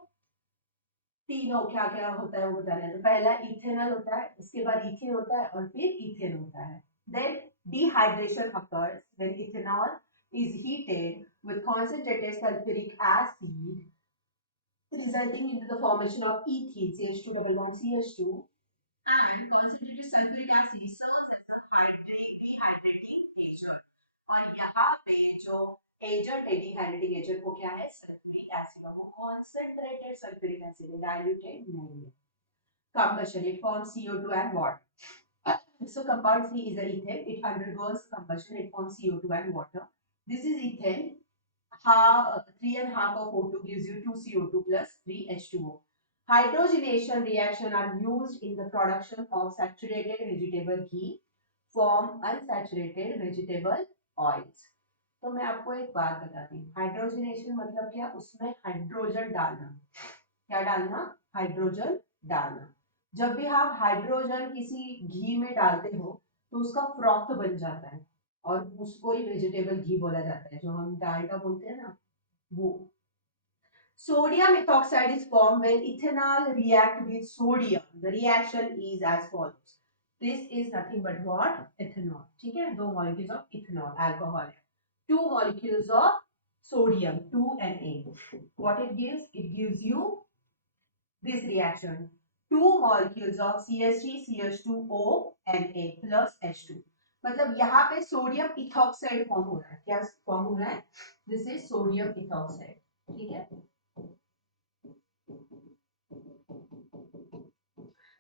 तीनों क्या क्या होता है वो बताना है. तो पहला इथेनॉल होता है, उसके बाद इथीन होता है और फिर ईथेन होता है. Then dehydration occurs when ethanol is heated with concentrated sulfuric acid resulting into the formation of ethene CH2 double bond CH2 and concentrated sulfuric acid serves as a dehydrating agent. और यहाँ पे जो एजेंट है dehydrating agent वो क्या है? Sulphuric acid. और वो concentrated sulfuric acid है, diluted नहीं है. Combustion, it forms CO2 and water. So compound C is a ethane. It undergoes combustion. It forms CO2 and water. This is ethane. 3.5 of O2 gives you 2 CO2 plus 3 H2O. Hydrogenation reaction are used in the production of saturated vegetable ghee, form unsaturated vegetable oils. तो मैं आपको एक बात बताती हूँ. हाइड्रोजनेशन मतलब क्या? उसमें हाइड्रोजन डालना. क्या डालना? हाइड्रोजन डालना। जब भी आप हाइड्रोजन किसी घी में डालते हो तो उसका फ्रॉथ बन जाता है और उसको ही वेजिटेबल घी बोला जाता है, जो हम डालडा बोलते हैं ना वो। Sodium ethoxide is formed when ethanol react with sodium. The reaction is as follows. This is nothing but what? Ethanol. ठीक है, दो molecules of ethanol, alcohol है. Two molecules of sodium, 2Na. What it gives? It gives you this reaction. Two molecules of CH3, CH2O, Na plus H2. मतलब यहाँ पे सोडियम इथॉक्साइड फॉर्म हो रहा है. क्या फॉर्म हो रहा है? This is sodium ethoxide. ठीक है.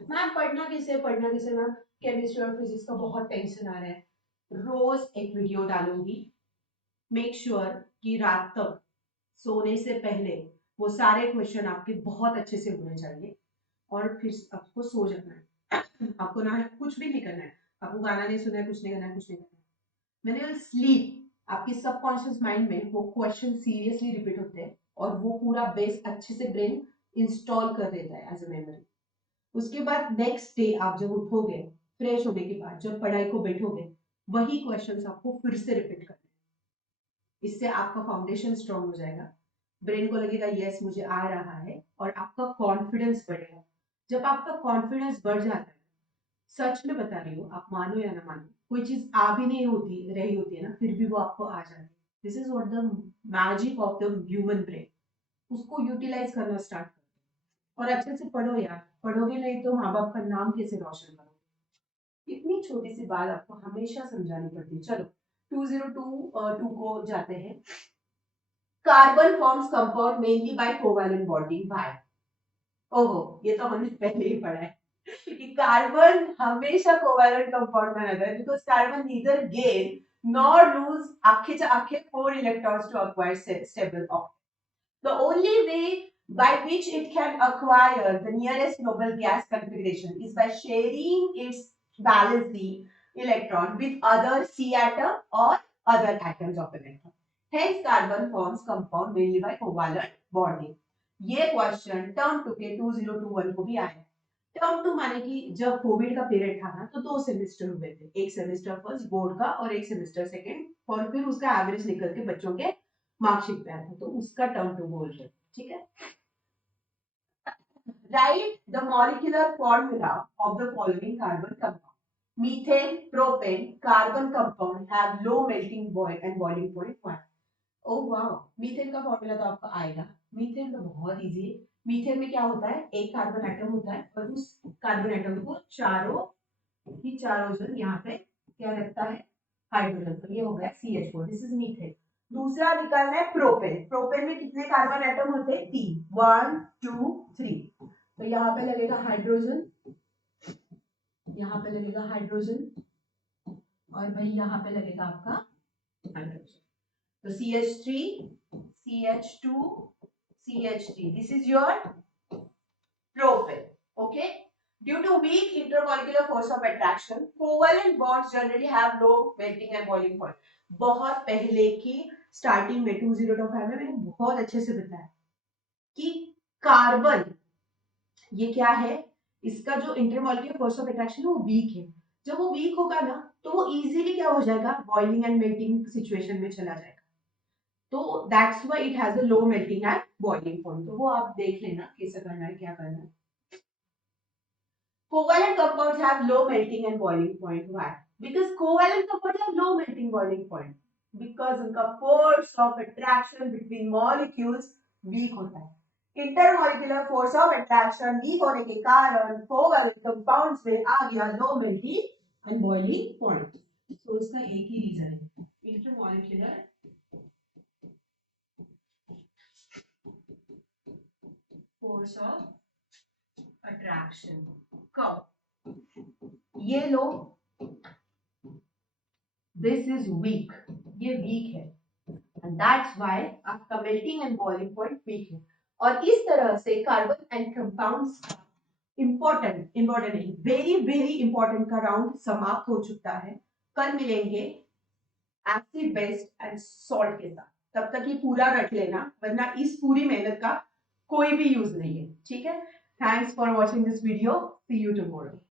मैम पढ़ना किसे मैम? केमिस्ट्री और फिजिक्स का बहुत टेंशन आ रहा है. रोज एक वीडियो डालूंगी. मेक श्योर कि रात तक सोने से पहले वो सारे क्वेश्चन आपके बहुत अच्छे से होने चाहिए और फिर आपको सो जाना है. आपको ना कुछ भी नहीं करना है. आपको गाना नहीं सुनना है, कुछ नहीं करना है, कुछ नहीं करना है. मैंने स्लीप आपकी सबकॉन्शियस माइंड में वो क्वेश्चन सीरियसली रिपीट होते हैं और वो पूरा बेस अच्छे से ब्रेन इंस्टॉल कर देता है एज अ मेमोरी. उसके बाद नेक्स्ट डे आप जब उठोगे फ्रेश होने के बाद, जब पढ़ाई को बैठोगे, वही क्वेश्चंस आपको फिर से रिपीट करने. इससे आपका फाउंडेशन स्ट्रांग हो जाएगा. ब्रेन को लगेगा यस मुझे आ रहा है और आपका कॉन्फिडेंस बढ़ेगा. जब आपका कॉन्फिडेंस बढ़ जाता है, सच में बता रही हूँ, आप मानो या ना मानो, कोई चीज आ भी नहीं होती रही होती है ना, फिर भी वो आपको आ जाती है. This is what the magic of the human brain. उसको यूटिलाइज करना स्टार्ट करो और अच्छे से पढ़ो यार. पढ़ोगे नहीं तो माँ बाप का नाम कैसे रोशन करोगे? इतनी छोटी सी बात आपको हमेशा समझानी पड़ती है. चलो 2022 को जाते हैं. Carbon forms compound mainly by covalent bonding. By, ओहो ये तो हमने पहले ही पढ़ा है कि कार्बन हमेशा कोवैलेंट कंपाउंड बनाता है because carbon neither gain nor lose आखे आखे 4 electrons to acquire stable octet. The only way by which it can acquire the nearest noble gas configuration is by sharing its valency electron with other C atom or other atoms of electron. Hence, carbon forms compound mainly by covalent bonding. ये क्वेश्चन टर्म 2 के 2021 को भी आया. टर्म 2 माने कि जब कोविड का पीरियड था ना, तो 2 सेमेस्टर हुए थे. एक सेमेस्टर फर्स्ट बोर्ड का और एक सेमेस्टर सेकंड, और फिर उसका एवरेज निकल के बच्चों के मार्कशीट पे आया था, तो उसका टर्म 2 बोल रहे. ठीक है. Write the molecular formula of the following carbon compound. Methane, propane, carbon compound have low melting point and boiling point 1. Oh wow, methane का फॉर्मूला तो आपको आएगा. मीथेन तो बहुत इजी है. मीथेन में क्या होता है? एक कार्बन एटम होता है और उस कार्बन एटम को चारों जन यहाँ पे क्या रखता है? हाइड्रोजन. तो ये हो गया CH4. This is methane. दूसरा निकालना है प्रोपेन. प्रोपेन में कितने कार्बन एटम होते हैं? 3. 1 2 3. तो यहाँ पे लगेगा हाइड्रोजन, यहाँ पे लगेगा हाइड्रोजन, और भाई यहाँ पे लगेगा आपका हाइड्रोजन. तो CH3, CH2, CH3. This is your propane. Okay. Due to weak intermolecular force of attraction, covalent bonds generally have low melting and boiling point. बहुत पहले की स्टार्टिंग में 2025 में मैंने बहुत अच्छे से बताया कि कार्बन ये क्या है, इसका जो इंटरमॉलिक्यूलर फोर्स ऑफ अट्रैक्शन है वो वीक है. जब वो वीक होगा ना, तो वो इजीली क्या हो जाएगा? बॉइलिंग एंड मेल्टिंग सिचुएशन में चला जाएगा. तो that's why it has a low melting and boiling point. तो वो आप देख लेना कैसे करना है, क्या करना है. Covalent compounds have low melting and boiling point. Why? Because covalent compounds have low melting boiling point. Because उनका force of attraction between molecules weak होता है. Intermolecular force of attraction weak होने के कारण कोवैलेंट कंपाउंड्स में आ गया low melting and boiling point. तो उसका एक ही रीजन है, इंटरमॉलिक्यूलर फोर्स ऑफ अट्रैक्शन. कब ये लो, दिस इज वीक, ये वीक है, एंड दैट्स व्हाई आपका melting and boiling point weak है. और इस तरह से कार्बन एंड कंपाउंड्स का इंपॉर्टेंट नहीं, वेरी वेरी इंपॉर्टेंट का राउंड समाप्त हो चुका है. कल मिलेंगे एसिड बेस एंड सॉल्ट के साथ. तब तक ये पूरा रट लेना, वरना इस पूरी मेहनत का कोई भी यूज नहीं है. ठीक है. Thanks for watching this video. See you tomorrow.